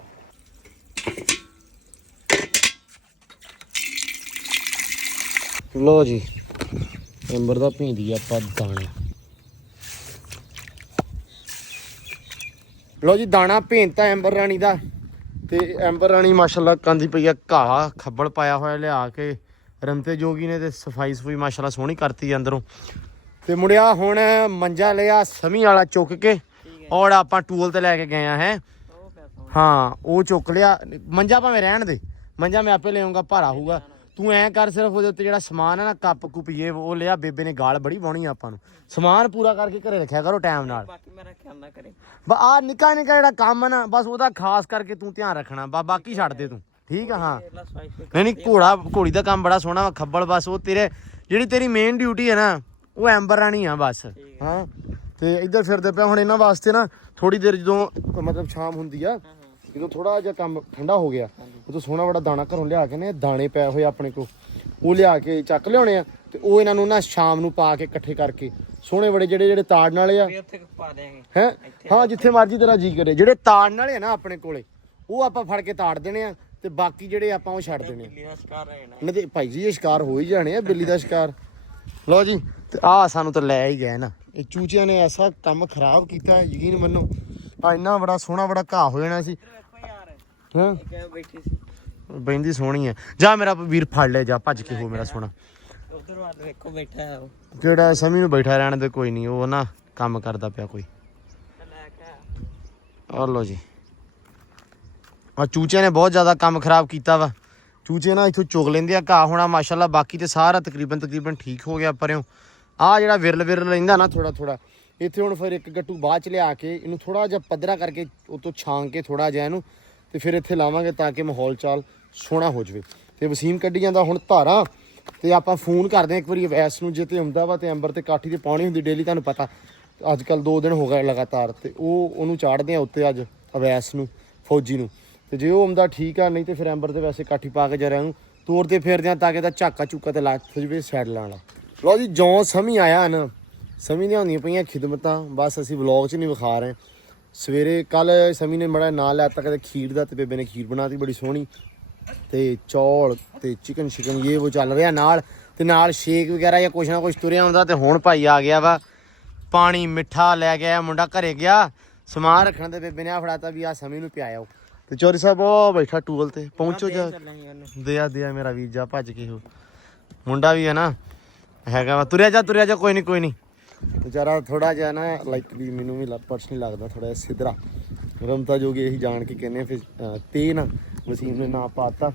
ਲੋ ਜੀ ਅੰਬਰ ਦਾ ਭੀਂਦੀ ਆਪਾਂ ਦਾਣੇ ਲੋ ਜੀ ਦਾਣਾ ਭੇਂਤਾ ਐਂਬਰ ਰਾਣੀ ਦਾ ਤੇ ਐਂਬਰ ਰਾਣੀ ਮਾਸ਼ਾਅੱਲਾ ਕੰਦੀ ਪਈ ਆ ਘਾਹ ਖੱਬਲ ਪਾਇਆ ਹੋਇਆ ਲਿਆ ਕੇ ਰਮਤੇ ਜੋਗੀ ਨੇ ਤੇ ਸਫਾਈ ਮਾਸ਼ਾਅੱਲਾ ਸੋਹਣੀ ਕਰਤੀ ਅੰਦਰੋਂ ਤੇ ਮੁੜਿਆ ਹੁਣ ਮੰਜਾ ਲਿਆ ਸਮੀ ਵਾਲਾ ਚੁੱਕ ਕੇ ਔਰ ਆਪਾਂ ਟੂਲ ਤੇ ਲੈ ਕੇ ਗਏ ਆ ਹੈ ਹਾਂ ਉਹ ਚੁੱਕ ਲਿਆ ਮੰਜਾ ਭਾਵੇਂ ਰਹਿਣ ਦੇ ਮੰਜਾ ਮੈਂ ਆਪੇ ਲਿਆਉਂਗਾ ਭਾਰਾ ਹੋਊਗਾ ਤੂੰ ਐਂ ਕਰ ਸਿਰਫ ਉਹਦੇ ਉੱਤੇ ਜਿਹੜਾ ਸਮਾਨ ਹੈ ਨਾ ਕੱਪ ਕੁਪ ਇਹ ਉਹ ਲਿਆ ਬੇਬੇ ਨੇ ਗਾਲ ਬੜੀ ਵਾਉਣੀ ਆਪਾਂ ਨੂੰ ਸਮਾਨ ਪੂਰਾ ਕਰਕੇ ਘਰੇ ਰੱਖਿਆ ਕਰੋ ਟਾਈਮ ਨਾਲ ਬਾਕੀ ਮੇਰਾ ਖਿਆਲ ਨਾ ਕਰੇ ਆ ਨਿੱਕਾ ਜਿਹੜਾ ਕੰਮ ਹੈ ਨਾ ਬਸ ਉਹਦਾ ਖਾਸ ਕਰਕੇ ਤੂੰ ਧਿਆਨ ਰੱਖਣਾ ਬਾਕੀ ਛੱਡ ਦੇ ਤੂੰ ਠੀਕ ਆ ਹਾਂ ਨਹੀਂ ਘੋੜੀ ਦਾ ਕੰਮ ਬੜਾ ਸੋਹਣਾ ਵਾ ਖੱਬਲ ਬਸ ਉਹ ਜਿਹੜੀ ਤੇਰੀ ਮੇਨ ਡਿਊਟੀ ਹੈ ਨਾ ਉਹ ਐਂਬਰ ਰਾਣੀ ਆ ਬਸ ਹਾਂ ਤੇ ਇੱਧਰ ਫਿਰਦੇ ਪਿਆ ਹੁਣ ਇਹਨਾਂ ਵਾਸਤੇ ਨਾ ਥੋੜੀ ਦੇਰ ਜਦੋਂ ਮਤਲਬ ਸ਼ਾਮ ਹੁੰਦੀ ਆ ਜਦੋਂ ਥੋੜਾ ਜਿਹਾ ਕੰਮ ਠੰਡਾ ਹੋ ਗਿਆ ਉਦੋਂ ਸੋਹਣਾ ਬੜਾ ਦਾਣਾ ਘਰੋਂ ਲਿਆ ਕੇ ਨੇ ਦਾਣੇ ਪਏ ਹੋਏ ਆਪਣੇ ਕੋਲ ਉਹ ਲਿਆ ਕੇ ਚੱਕ ਲਿਆਉਣੇ ਆ ਤੇ ਉਹ ਇਹਨਾਂ ਨੂੰ ਨਾ ਸ਼ਾਮ ਨੂੰ ਪਾ ਕੇ ਇਕੱਠੇ ਕਰਕੇ ਸੋਹਣੇ ਬੜੇ ਜਿਹੜੇ ਤਾੜਨ ਵਾਲੇ ਆ ਹੈ ਹਾਂ ਜਿੱਥੇ ਮਰਜੀ ਤੇਰਾ ਜੀ ਕਰੇ ਜਿਹੜੇ ਤਾੜਨ ਵਾਲੇ ਆ ਨਾ ਆਪਣੇ ਕੋਲੇ ਉਹ ਆਪਾਂ ਫੜ ਕੇ ਤਾੜ ਦੇਣੇ ਆ ਤੇ ਬਾਕੀ ਜਿਹੜੇ ਆਪਾਂ ਉਹ ਛੱਡ ਦੇਣੇ ਆ ਤੇ ਭਾਈ ਜੀ ਇਹ ਸ਼ਿਕਾਰ ਹੋ ਹੀ ਜਾਣੇ ਆ ਬਿੱਲੀ ਦਾ ਸ਼ਿਕਾਰ ਲਓ ਜੀ ਤੇ ਆ ਸਾਨੂੰ ਤਾਂ ਲੈ ਹੀ ਗਏ ਨਾ ਇਹ ਚੂਚਿਆਂ ਨੇ ਐਸਾ ਕੰਮ ਖਰਾਬ ਕੀਤਾ ਯਕੀਨ ਮੰਨੋ ਆ ਇੰਨਾ ਬੜਾ ਸੋਹਣਾ ਬੜਾ ਘਾਹ ਹੋ ਜਾਣਾ ਸੀ ਹਾਂ ਬੈਂਦੀ ਸੋਹਣੀ ਹੈ ਜਾ ਮੇਰਾ ਵੀਰ ਫੜ ਲੈ ਜਾ ਭੱਜ ਕੇ ਹੋ ਮੇਰਾ ਸੋਹਣਾ ਉਧਰ ਵੇਖੋ ਬੈਠਾ ਹੈ ਉਹ ਕਿਹੜਾ ਸਮੀ ਨੂੰ ਬੈਠਾ ਰਹਿਣ ਦੇ ਕੋਈ ਨਹੀਂ ਉਹ ਨਾ ਕੰਮ ਕਰਦਾ ਪਿਆ ਕੋਈ ਆ ਲੋ ਜੀ ਆ ਚੂਚਿਆਂ ਨੇ ਬਹੁਤ ਜ਼ਿਆਦਾ ਕੰਮ ਖਰਾਬ ਕੀਤਾ ਵਾ ਚੂਚੇ ਨਾ ਇੱਥੋਂ ਚੁਗ ਲੈਂਦੇ ਆ ਘਾਹ ਹੋਣਾ ਮਾਸ਼ਾਅੱਲਾ ਬਾਕੀ ਤੇ ਸਾਰਾ ਤਕਰੀਬਨ ਠੀਕ ਹੋ ਗਿਆ ਪਰਿਓ ਆ ਜਿਹੜਾ ਵਿਰਲ ਰਹਿੰਦਾ ਨਾ ਥੋੜਾ ਇੱਥੇ ਹੁਣ ਫਿਰ ਇੱਕ ਗੱਟੂ ਬਾਅਦ ਚ ਲਿਆ ਕੇ ਇਹਨੂੰ ਥੋੜਾ ਜਿਹਾ ਪੱਧਰਾ ਕਰਕੇ ਉਤੋਂ ਛਾਂਗ ਕੇ ਥੋੜਾ ਜਿਹਾ ਇਹਨੂੰ ਤੇ ਫਿਰ ਇੱਥੇ ਲਾਵਾਂਗੇ ਤਾਂ ਕਿ ਮਾਹੌਲ ਚਾਲ ਸੋਹਣਾ ਹੋ ਜਾਵੇ ਤੇ ਵਸੀਮ ਕੱਢੀ ਜਾਂਦਾ ਹੁਣ ਧਾਰਾਂ ਤੇ ਆਪਾਂ ਫੋਨ ਕਰਦੇ ਹਾਂ ਇੱਕ ਵਾਰੀ ਅਵੈਸ ਨੂੰ ਜੇ ਤੇ ਆਉਂਦਾ ਵਾ ਤੇ ਅੰਬਰ ਤੇ ਕਾਠੀ ਤੇ ਪਾਉਣੀ ਹੁੰਦੀ ਡੇਲੀ ਤੁਹਾਨੂੰ ਪਤਾ ਅੱਜ ਕੱਲ 2 ਦਿਨ ਹੋ ਗਏ ਲਗਾਤਾਰ ਤੇ ਉਹਨੂੰ ਚਾੜਦੇ ਆ ਉੱਤੇ ਅੱਜ ਅਵੈਸ ਨੂੰ ਫੌਜੀ ਨੂੰ ਤੇ ਜੇ ਉਹ ਆਉਂਦਾ ਠੀਕ ਆ ਨਹੀਂ ਤੇ ਫਿਰ ਅੰਬਰ ਤੇ ਵੈਸੇ ਕਾਠੀ ਪਾ ਕੇ ਜਰਿਆਂ ਨੂੰ ਤੋੜਦੇ ਫਿਰਦੇ ਆ ਤਾਂ ਕਿ ਇਹਦਾ ਝਾਕਾ ਚੁੱਕਾ ਤੇ ਲੱਗ ਜਵੇ ਸਾਈਡ ਲਾਣ ਵਾਲਾ ਲਓ ਜੀ ਜੋਂ ਸਮੀ ਆਇਆ ਨਾ ਸਮੀ ਦੀਆਂ ਹੁੰਦੀਆਂ ਪਈਆਂ ਖਿਦਮਤਾਂ ਬਸ ਅਸੀਂ ਵਲੌਗ 'ਚ ਨਹੀਂ ਵਿਖਾ ਰਹੇ ਸਵੇਰੇ ਕੱਲ ਸਮੀ ਨੇ ਬੜਾ ਨਾਂ ਲੈ ਤਾ ਕਦੇ ਖੀਰ ਦਾ ਤੇ ਬੇਬੇ ਨੇ ਖੀਰ ਬਣਾਤੀ ਬੜੀ ਸੋਹਣੀ ਤੇ ਚੌਲ ਤੇ ਚਿਕਨ ਇਹ ਉਹ ਚੱਲ ਰਿਹਾ ਨਾਲ ਤੇ ਨਾਲ ਸ਼ੇਕ ਵਗੈਰਾ ਜਾਂ ਕੁਛ ਨਾ ਕੁਛ ਤੁਰਿਆ ਹੁੰਦਾ ਤੇ ਹੁਣ ਭਾਈ ਆ ਗਿਆ ਵਾ ਪਾਣੀ ਮਿੱਠਾ ਲੈ ਕੇ ਆਇਆ ਮੁੰਡਾ ਘਰੇ ਗਿਆ ਸਮਾਨ ਰੱਖਣ ਤੇ ਬੇਬੇ ਨੇ ਆ ਫੜਾਤਾ ਵੀ ਆ ਸਮੀ ਨੂੰ ਪਿਆਇਓ ਤੇ ਚੋਰੀ ਸਾਹਿਬ ਉਹ ਬੈਠਾ ਟੂਲ ਤੇ ਪਹੁੰਚੋ ਜਾ ਦਿਆ ਮੇਰਾ ਵੀਰ ਜਾ ਭੱਜ ਕੇ ਹੋ ਮੁੰਡਾ ਵੀ ਹੈ ਨਾ ਹੈਗਾ ਵਾ ਤੁਰਿਆ ਜਾ ਕੋਈ ਨਹੀਂ ਵਿਚਾਰਾ ਥੋੜਾ ਜਿਹਾ ਨਾ ਲਾਈਕ ਵੀ ਮੈਨੂੰ ਵੀ ਪਰਸਨਲੀ ਲੱਗਦਾ ਥੋੜਾ ਜਿਹਾ ਸਿੱਧਰਾ ਰਮਤਾ ਜੋਗੀ ਇਹੀ ਜਾਣ ਕੇ ਕਹਿੰਦੇ ਫਿਰ ਤੇ ਨਾ ਵਸੀਮ ਨੇ ਨਾਂ ਪਾਤਾ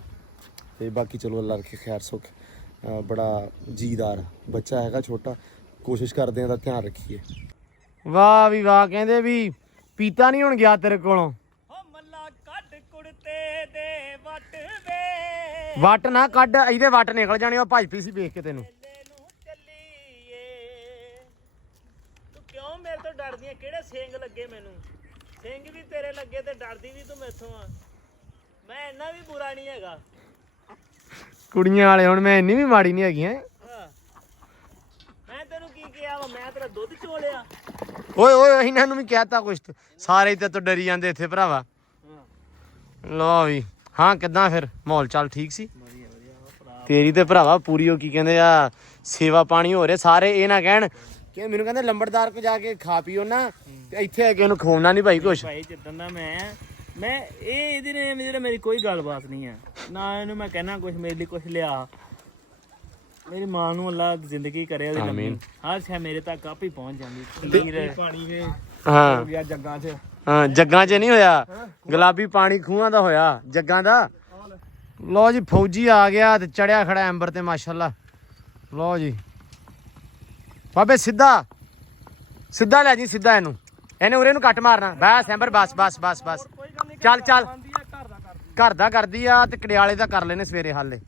ਤੇ ਬਾਕੀ ਚਲੋ ਅੱਲਾ ਰੱਖੇ ਖੈਰ ਸੁੱਖ ਬੜਾ ਜੀਦਾਰ ਬੱਚਾ ਹੈਗਾ ਛੋਟਾ ਕੋਸ਼ਿਸ਼ ਕਰਦੇ ਆ ਦਾ ਧਿਆਨ ਰੱਖੀਏ ਵਾਹ ਵੀ ਵਾਹ ਕਹਿੰਦੇ ਵੀ ਪੀਤਾ ਨਹੀਂ ਹੁਣ ਗਿਆ ਤੇਰੇ ਕੋਲੋਂ ਮੱਲਾ ਕੱਢ ਕੁੜਤੇ ਦੇ ਵੱਟ ਵੇ ਵੱਟ ਨਾ ਕੱਢ ਇਹਦੇ ਵੱਟ ਨਿਕਲ ਜਾਣੇ ਉਹ ਭੱਜ ਪਈ ਸੀ ਵੇਖ ਕੇ ਤੈਨੂੰ ਕਿਉਂ ਮੇਰੇ ਤੋਂ ਡਰਦੀ ਆ ਕਿਹੜੇ ਸਿੰਘ ਲੱਗੇ ਮੈਨੂੰ ਸਿੰਘ ਵੀ ਤੇਰੇ ਲੱਗੇ ਤੇ ਡਰਦੀ ਵੀ ਤੂੰ ਮੈਥੋਂ ਆ ਮੈਂ ਇੰਨਾ ਵੀ ਬੁਰਾ ਨਹੀਂ ਹੈਗਾ ਕੁੜੀਆਂ ਵਾਲੇ ਹੁਣ ਮੈਂ ਇੰਨੀ ਵੀ ਮਾੜੀ ਨਹੀਂ ਹੈਗੀ ਹੈ ਮੈਂ ਤੇਰਾ ਦੁੱਧ ਚੋਲਿਆ। ਓਏ ਓਏ ਇਹਨਾਂ ਨੂੰ ਵੀ ਕਹਿਤਾ ਕੁਛ ਸਾਰੇ ਤੇ ਤੋਂ ਡਰੀ ਜਾਂਦੇ ਇੱਥੇ ਭਰਾਵਾ। ਲਓ ਵੀ ਹਾਂ ਕਿੱਦਾਂ ਫਿਰ ਮਾਹੌਲ ਚਾਲ ਠੀਕ ਸੀ? ਤੇਰੀ ਤੇ ਭਰਾਵਾ ਪੂਰੀ ਉਹ ਕੀ ਕਹਿੰਦੇ ਆ ਸੇਵਾ ਪਾਣੀ ਹੋ ਰਿਹਾ ਸਾਰੇ ਇਹ ਨਾ ਕਹਿਣ ਕਿ ਮੈਨੂੰ ਕਹਿੰਦੇ ਲੰਬੜਦਾਰ ਕੋ ਜਾ ਕੇ ਖਾ ਪੀਓ ਨਾ ਤੇ ਇੱਥੇ ਆ ਕੇ ਉਹਨੂੰ ਖਵਾਉਣਾ ਨਹੀਂ ਭਾਈ ਕੁਛ। ਭਾਈ ਜਿੱਦਣ ਦਾ ਮੈਂ ਇਹ ਇਹਦੇ ਨੇ ਜਿਹੜਾ ਮੇਰੀ ਕੋਈ ਗੱਲਬਾਤ ਨਹੀਂ ਆ ਨਾ ਇਹਨੂੰ ਮੈਂ ਕਹਿਣਾ ਕੁਛ ਮੇਰੇ ਲਈ ਕੁਛ ਲਿਆ। ਮੇਰੀ ਮਾਂ ਨੂੰ ਅੱਲਾ ਜ਼ਿੰਦਗੀ ਕਰੇ ਉਹਦੀ ਲੰਮੀ ਹਰ ਸ਼ੈ ਮੇਰੇ ਤੱਕ ਆਪ ਹੀ ਪਹੁੰਚ ਜਾਂਦੀ। ਖੀਰ ਪਾਣੀ ਦੇ ਹਾਂ ਹੋ ਗਿਆ ਜੱਗਾਂ 'ਚ। ਹਾਂ ਜੱਗਾਂ 'ਚ ਨਹੀਂ ਹੋਇਆ ਗੁਲਾਬੀ ਪਾਣੀ ਖੂਹਾਂ ਦਾ ਹੋਇਆ ਜੱਗਾਂ ਦਾ। ਲਓ ਜੀ ਫੌਜੀ ਆ ਗਿਆ ਤੇ ਚੜਿਆ ਖੜਾ ਐਂਬਰ ਤੇ ਮਾਸ਼ਾਅੱਲਾ। ਲਓ ਜੀ ਬਾਬੇ ਸਿੱਧਾ ਸਿੱਧਾ ਲੈ ਜੀ ਸਿੱਧਾ ਇਹਨੇ ਉਰੇ ਨੂੰ ਕੱਟ ਮਾਰਨਾ ਬਸ ਐਂਬਰ ਬਸ ਬਸ ਬਸ ਬਸ ਚੱਲ ਚੱਲ ਘਰ ਦਾ ਕਰਦੀ ਆ ਤੇ ਕੜਿਆਲੇ ਦਾ ਕਰ ਲੈਨੇ ਸਵੇਰੇ ਹਾਲੇ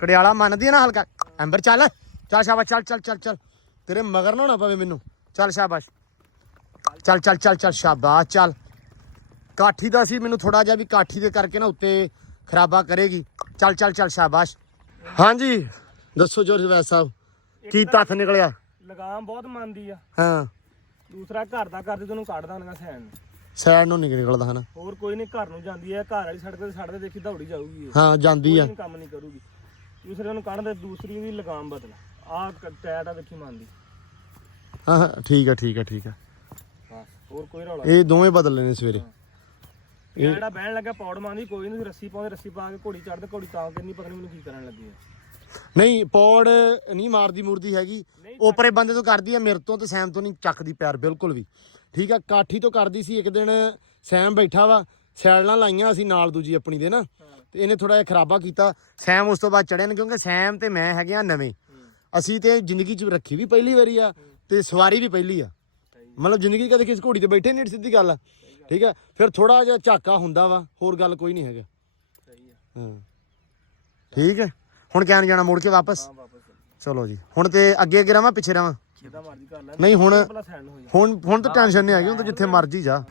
ਕੜਿਆਲਾ ਮੰਨਦੀ ਆ ਨਾ ਹਲਕਾ ਐਂਬਰ ਚੱਲ ਚੱਲ ਸ਼ਾਬਾਸ਼ ਚੱਲ ਚੱਲ ਚੱਲ ਚੱਲ ਤੇਰੇ ਮਗਰ ਨਾ ਹੋਣਾ ਪਵੇ ਮੈਨੂੰ ਚੱਲ ਸ਼ਾਬਾਸ਼ ਚੱਲ ਚੱਲ ਚੱਲ ਚੱਲ ਸ਼ਾਬਾਸ਼ ਚੱਲ ਕਾਠੀ ਦਾ ਸੀ ਮੈਨੂੰ ਥੋੜਾ ਜਿਹਾ ਵੀ ਕਾਠੀ ਦੇ ਕਰਕੇ ਨਾ ਉੱਤੇ ਖਰਾਬਾ ਕਰੇਗੀ ਚੱਲ ਚੱਲ ਚੱਲ ਸ਼ਾਬਾਸ਼। ਹਾਂਜੀ ਦੱਸੋ ਜੋਰ ਵੈਸ ਸਾਹਿਬ ਕੀ ਤੱਥ ਨਿਕਲਿਆ? ਲਗਾਮ ਬਹੁਤ ਮੰਨਦੀ ਆ। ਹਾਂ ਦੂਸਰਾ ਘਰ ਦਾ ਕਰਦੀ ਤੈਨੂੰ ਕੱਢਦਾ ਹੁੰਦਾ ਸੈਨ ਨੂੰ ਸਾਈਡ ਨੂੰ ਨਿਕਲਦਾ ਹਨਾ। ਹੋਰ ਕੋਈ ਨਹੀਂ ਘਰ ਨੂੰ ਜਾਂਦੀ ਹੈ ਘਰ ਵਾਲੀ ਸੜਕ ਤੇ ਛੱਡਦੇ ਦੇਖੀ ਦੌੜੀ ਜਾਊਗੀ ਹਾਂ ਜਾਂਦੀ ਆ ਕੰਮ ਨਹੀਂ ਕਰੂਗੀ। ਦੂਸਰੇ ਨੂੰ ਕੱਢਦੇ ਦੂਸਰੀ ਦੀ ਲਗਾਮ ਬਦਲ ਆਹ ਟੈਟ ਆ ਦੇਖੀ ਮੰਨਦੀ। ਹਾਂ ਹਾਂ ਠੀਕ ਆ ਠੀਕ ਆ ਠੀਕ ਆ ਬਸ ਹੋਰ ਕੋਈ ਰੌਲਾ ਇਹ ਦੋਵੇਂ ਬਦਲ ਲੈਣੇ ਸਵੇਰੇ। ਇਹ ਜਿਹੜਾ ਬਹਿਣ ਲੱਗਾ ਪੌੜ ਮੰਨਦੀ ਕੋਈ ਨਹੀਂ ਰੱਸੀ ਪਾਉਂਦੇ ਰੱਸੀ ਪਾ ਕੇ ਘੋੜੀ ਚੜ੍ਹਦੇ ਘੋੜੀ ਤਾਂ ਕਿੰਨੀ ਪਤਾ ਨਹੀਂ ਮੈਨੂੰ ਕੀ ਕਰਨ ਲੱਗੀ ਹੈ। ਨਹੀਂ ਪੌੜ ਨਹੀਂ ਮਾਰਦੀ ਮੁਰਦੀ ਹੈਗੀ ਓਪਰੇ ਬੰਦੇ ਤੋਂ ਕਰਦੀ ਆ ਮੇਰੇ ਤੋਂ ਤੇ ਸੈਮ ਤੋਂ ਨਹੀਂ ਚੱਕਦੀ ਪਿਆਰ ਬਿਲਕੁਲ ਵੀ ਠੀਕ ਆ। ਕਾਠੀ ਤੋਂ ਕਰਦੀ ਸੀ ਇੱਕ ਦਿਨ ਸੈਮ ਬੈਠਾ ਵਾ ਸੈਡਲਾਂ ਲਾਈਆਂ ਅਸੀਂ ਨਾਲ ਦੂਜੀ ਆਪਣੀ ਦੇ ਨਾ ਤੇ ਇਹਨੇ ਥੋੜਾ ਜਿਹਾ ਖਰਾਬਾ ਕੀਤਾ ਸੈਮ ਉਸ ਤੋਂ ਬਾਅਦ ਚੜਿਆ ਨਹੀਂ ਕਿਉਂਕਿ ਸੈਮ ਤੇ ਮੈਂ ਹੈਗੇ ਆ ਨਵੇਂ ਅਸੀਂ ਤੇ ਜ਼ਿੰਦਗੀ 'ਚ ਰੱਖੀ ਵੀ ਪਹਿਲੀ ਵਾਰੀ ਆ ਤੇ ਸਵਾਰੀ ਵੀ ਪਹਿਲੀ ਆ ਮਤਲਬ ਜ਼ਿੰਦਗੀ ਕਦੇ ਕਿਸ ਘੋੜੀ ਤੇ ਬੈਠੇ ਨਹੀਂ ਸਿੱਧੀ ਗੱਲ ਆ ਠੀਕ ਆ। ਫਿਰ ਥੋੜਾ ਜਿਹਾ ਝਾਕਾ ਹੁੰਦਾ ਵਾ ਹੋਰ ਗੱਲ ਕੋਈ ਨਹੀਂ ਹੈਗਾ। ਹਾਂ ਠੀਕ ਹੈ ਹੁਣ ਕਿਆ ਨਹੀਂ ਜਾਣਾ ਮੁੜ ਕੇ ਵਾਪਸ? ਚਲੋ ਜੀ ਹੁਣ ਤੇ ਅੱਗੇ ਅੱਗੇ ਰਵਾਂ ਪਿੱਛੇ ਰਵਾਂ? ਨਹੀਂ ਹੁਣ ਹੁਣ ਤਾਂ ਟੈਨਸ਼ਨ ਨਹੀਂ ਹੈਗੀ ਹੁਣ ਤਾਂ ਜਿੱਥੇ ਮਰਜੀ ਜਾ।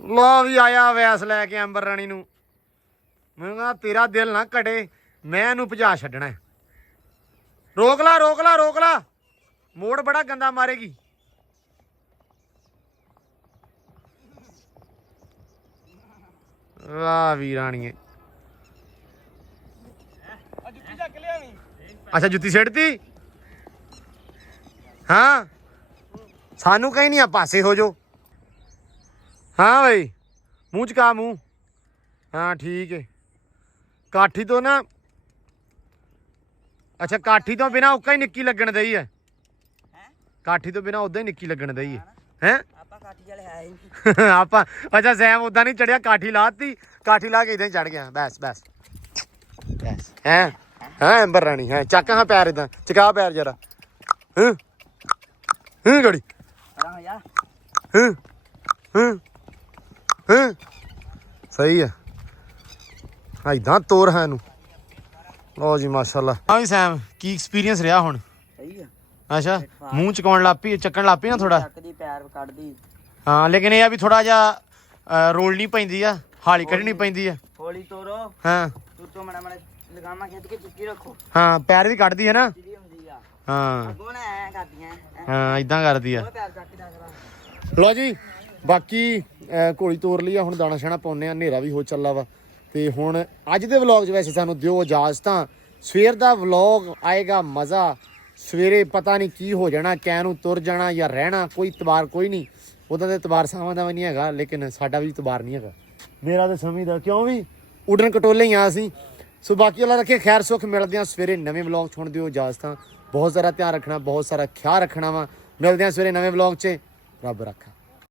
ਲੋ ਵੀ ਆਇਆ ਵੈਸ ਲੈ ਕੇ ਅੰਬਰ ਰਾਣੀ ਨੂੰ ਮੈਂ ਕਹਿੰਦਾ ਤੇਰਾ ਦਿਲ ਨਾ ਘਟੇ ਮੈਂ ਇਹਨੂੰ ਭਜਾ ਛੱਡਣਾ। ਰੋਕ ਲਾ ਰੋਕ ਲਾ ਰੋਕ ਲਾ ਮੋੜ ਬੜਾ ਗੰਦਾ ਮਾਰੇਗੀ। ਵਾਹ ਵੀ ਰਾਣੀਏ ਅੱਛਾ ਜੁੱਤੀ ਛੱਡਤੀ ਹਾਂ ਸਾਨੂੰ ਕਹੀਂ ਨਹੀਂ ਆ ਪਾਸੇ ਹੋ ਜੋ। ਹਾਂ ਬਈ ਮੂੰਹ ਚਕਾ ਮੂੰਹ ਹਾਂ ਠੀਕ ਹੈ। ਕਾਠੀ ਤੋਂ ਨਾ ਅੱਛਾ ਕਾਠੀ ਤੋਂ ਬਿਨਾ ਉੱਕਾ ਹੀ ਨਿੱਕੀ ਲੱਗਣ ਦਈ ਹੈ। ਕਾਠੀ ਤੋਂ ਬਿਨਾ ਉਦਾਂ ਹੀ ਨਿੱਕੀ ਲੱਗਣ ਦਈ ਹੈ ਆਪਾਂ ਕਾਠੀ ਵਾਲੇ ਹੈ ਹੀ ਆਪਾਂ ਅੱਛਾ ਸੈਮ ਉਦਾਂ ਨਹੀਂ ਚੜਿਆ ਕਾਠੀ ਲਾਤੀ ਕਾਠੀ ਲਾ ਕੇ ਇਦਾਂ ਚੜ ਗਿਆ ਬਸ ਬਸ ਬਸ ਹੈ ਹਾਂ ਅੰਬਰ ਰਾਣੀ ਹੈ ਚੱਕ ਹਾਂ ਪੈਰ ਇਦਾਂ ਚਕਾ ਪੈਰ ਜਰਾ ਹਾਂ ਹਾਂ ਗੜੀ ਰਾਂ ਯਾ ਹਾਂ ਹਾਂ ਹਾਂ ਸਹੀ ਆ ਇਦਾਂ ਤੋਰ ਹੈ ਇਹਨੂੰ। ਲਓ ਜੀ ਮਾਸ਼ਾਅੱਲਾ। ਹਾਂ ਵੀ ਸੈਮ ਕੀ ਐਕਸਪੀਰੀਅੰਸ ਰਿਹਾ ਹੁਣ? ਸਹੀ ਆ ਅੱਛਾ ਮੂੰਹ ਚਕਾਉਣ ਲੱਪੀ ਚੱਕਣ ਲੱਪੀ ਨਾ ਥੋੜਾ ਚੱਕਦੀ ਪੈਰ ਕੱਢਦੀ। ਹਾਂ ਲੇਕਿਨ ਇਹ ਆ ਵੀ ਥੋੜਾ ਜਿਹਾ ਰੋਲਣੀ ਪੈਂਦੀ ਆ ਹਾਲੀ ਕੱਢਣੀ ਪੈਂਦੀ ਆ। ਹੌਲੀ ਤੋਰੋ ਹਾਂ ਤੂੰ ਤੋਂ ਮੜਾ ਲਗਾਮਾ ਖਿੱਚ ਕੇ ਚੁੱਕੀ ਰੱਖੋ ਹਾਂ ਪੈਰ ਵੀ ਕੱਢਦੀ ਹੈ ਨਾ। ਜਿਹੜੀ ਹੁੰਦੀ ਆ ਹਾਂ ਅੱਗੋਂ ਨਾ ਐ ਕਰਦੀਆਂ ਹਾਂ ਇਦਾਂ ਕਰਦੀ ਆ। ਪੈਰ ਚੱਕ ਕੇ ਰੱਖ ਲਓ ਜੀ ਬਾਕੀ ਘੋੜੀ ਤੋਰ ਲਈ ਆ ਹੁਣ ਦਾਣਾ ਛਾਣਾ ਪਾਉਂਦੇ ਆ ਹਨੇਰਾ ਵੀ ਹੋ ਚੱਲਾ ਵਾ ਤੇ ਹੁਣ ਅੱਜ ਦੇ ਵਲੌਗ 'ਚ ਵੈਸੇ ਸਾਨੂੰ ਦਿਓ ਇਜਾਜ਼ਤ ਤਾਂ ਸਵੇਰ ਦਾ ਵਲੌਗ ਆਏਗਾ ਮਜ਼ਾ। ਸਵੇਰੇ ਪਤਾ ਨਹੀਂ ਕੀ ਹੋ ਜਾਣਾ ਕੈ ਨੂੰ ਤੁਰ ਜਾਣਾ ਜਾਂ ਰਹਿਣਾ ਕੋਈ ਇਤਬਾਰ ਕੋਈ ਨਹੀਂ ਉਹਦਾ ਤਾਂ ਇਤਬਾਰ ਸਾਵਾਂ ਦਾ ਵੀ ਨਹੀਂ ਹੈਗਾ ਲੇਕਿਨ ਸਾਡਾ ਵੀ ਇਤਬਾਰ ਨਹੀਂ ਹੈਗਾ ਮੇਰਾ ਤਾਂ ਸਮਝ ਦਾ ਕਿਉਂ ਵੀ ਉਡਣ ਕਟੋਲੇ ਹੀ ਆ ਅਸੀਂ। ਸੋ ਬਾਕੀ ਅੱਲਾ ਰੱਖੇ ਖੈਰ ਸੁੱਖ ਮਿਲਦੇ ਆ ਸਵੇਰੇ ਨਵੇਂ ਵਲੌਗ 'ਚ ਹੁਣ ਦਿਓ ਇਜਾਜ਼ਤ ਤਾਂ ਬਹੁਤ ਸਾਰਾ ਧਿਆਨ ਰੱਖਣਾ ਬਹੁਤ ਸਾਰਾ ਖਿਆਲ ਰੱਖਣਾ ਵਾ। ਮਿਲਦੇ ਆ ਸਵੇਰੇ ਨਵੇਂ ਵਲੌਗ 'ਚ ਰੱਬ ਰੱਖਾ।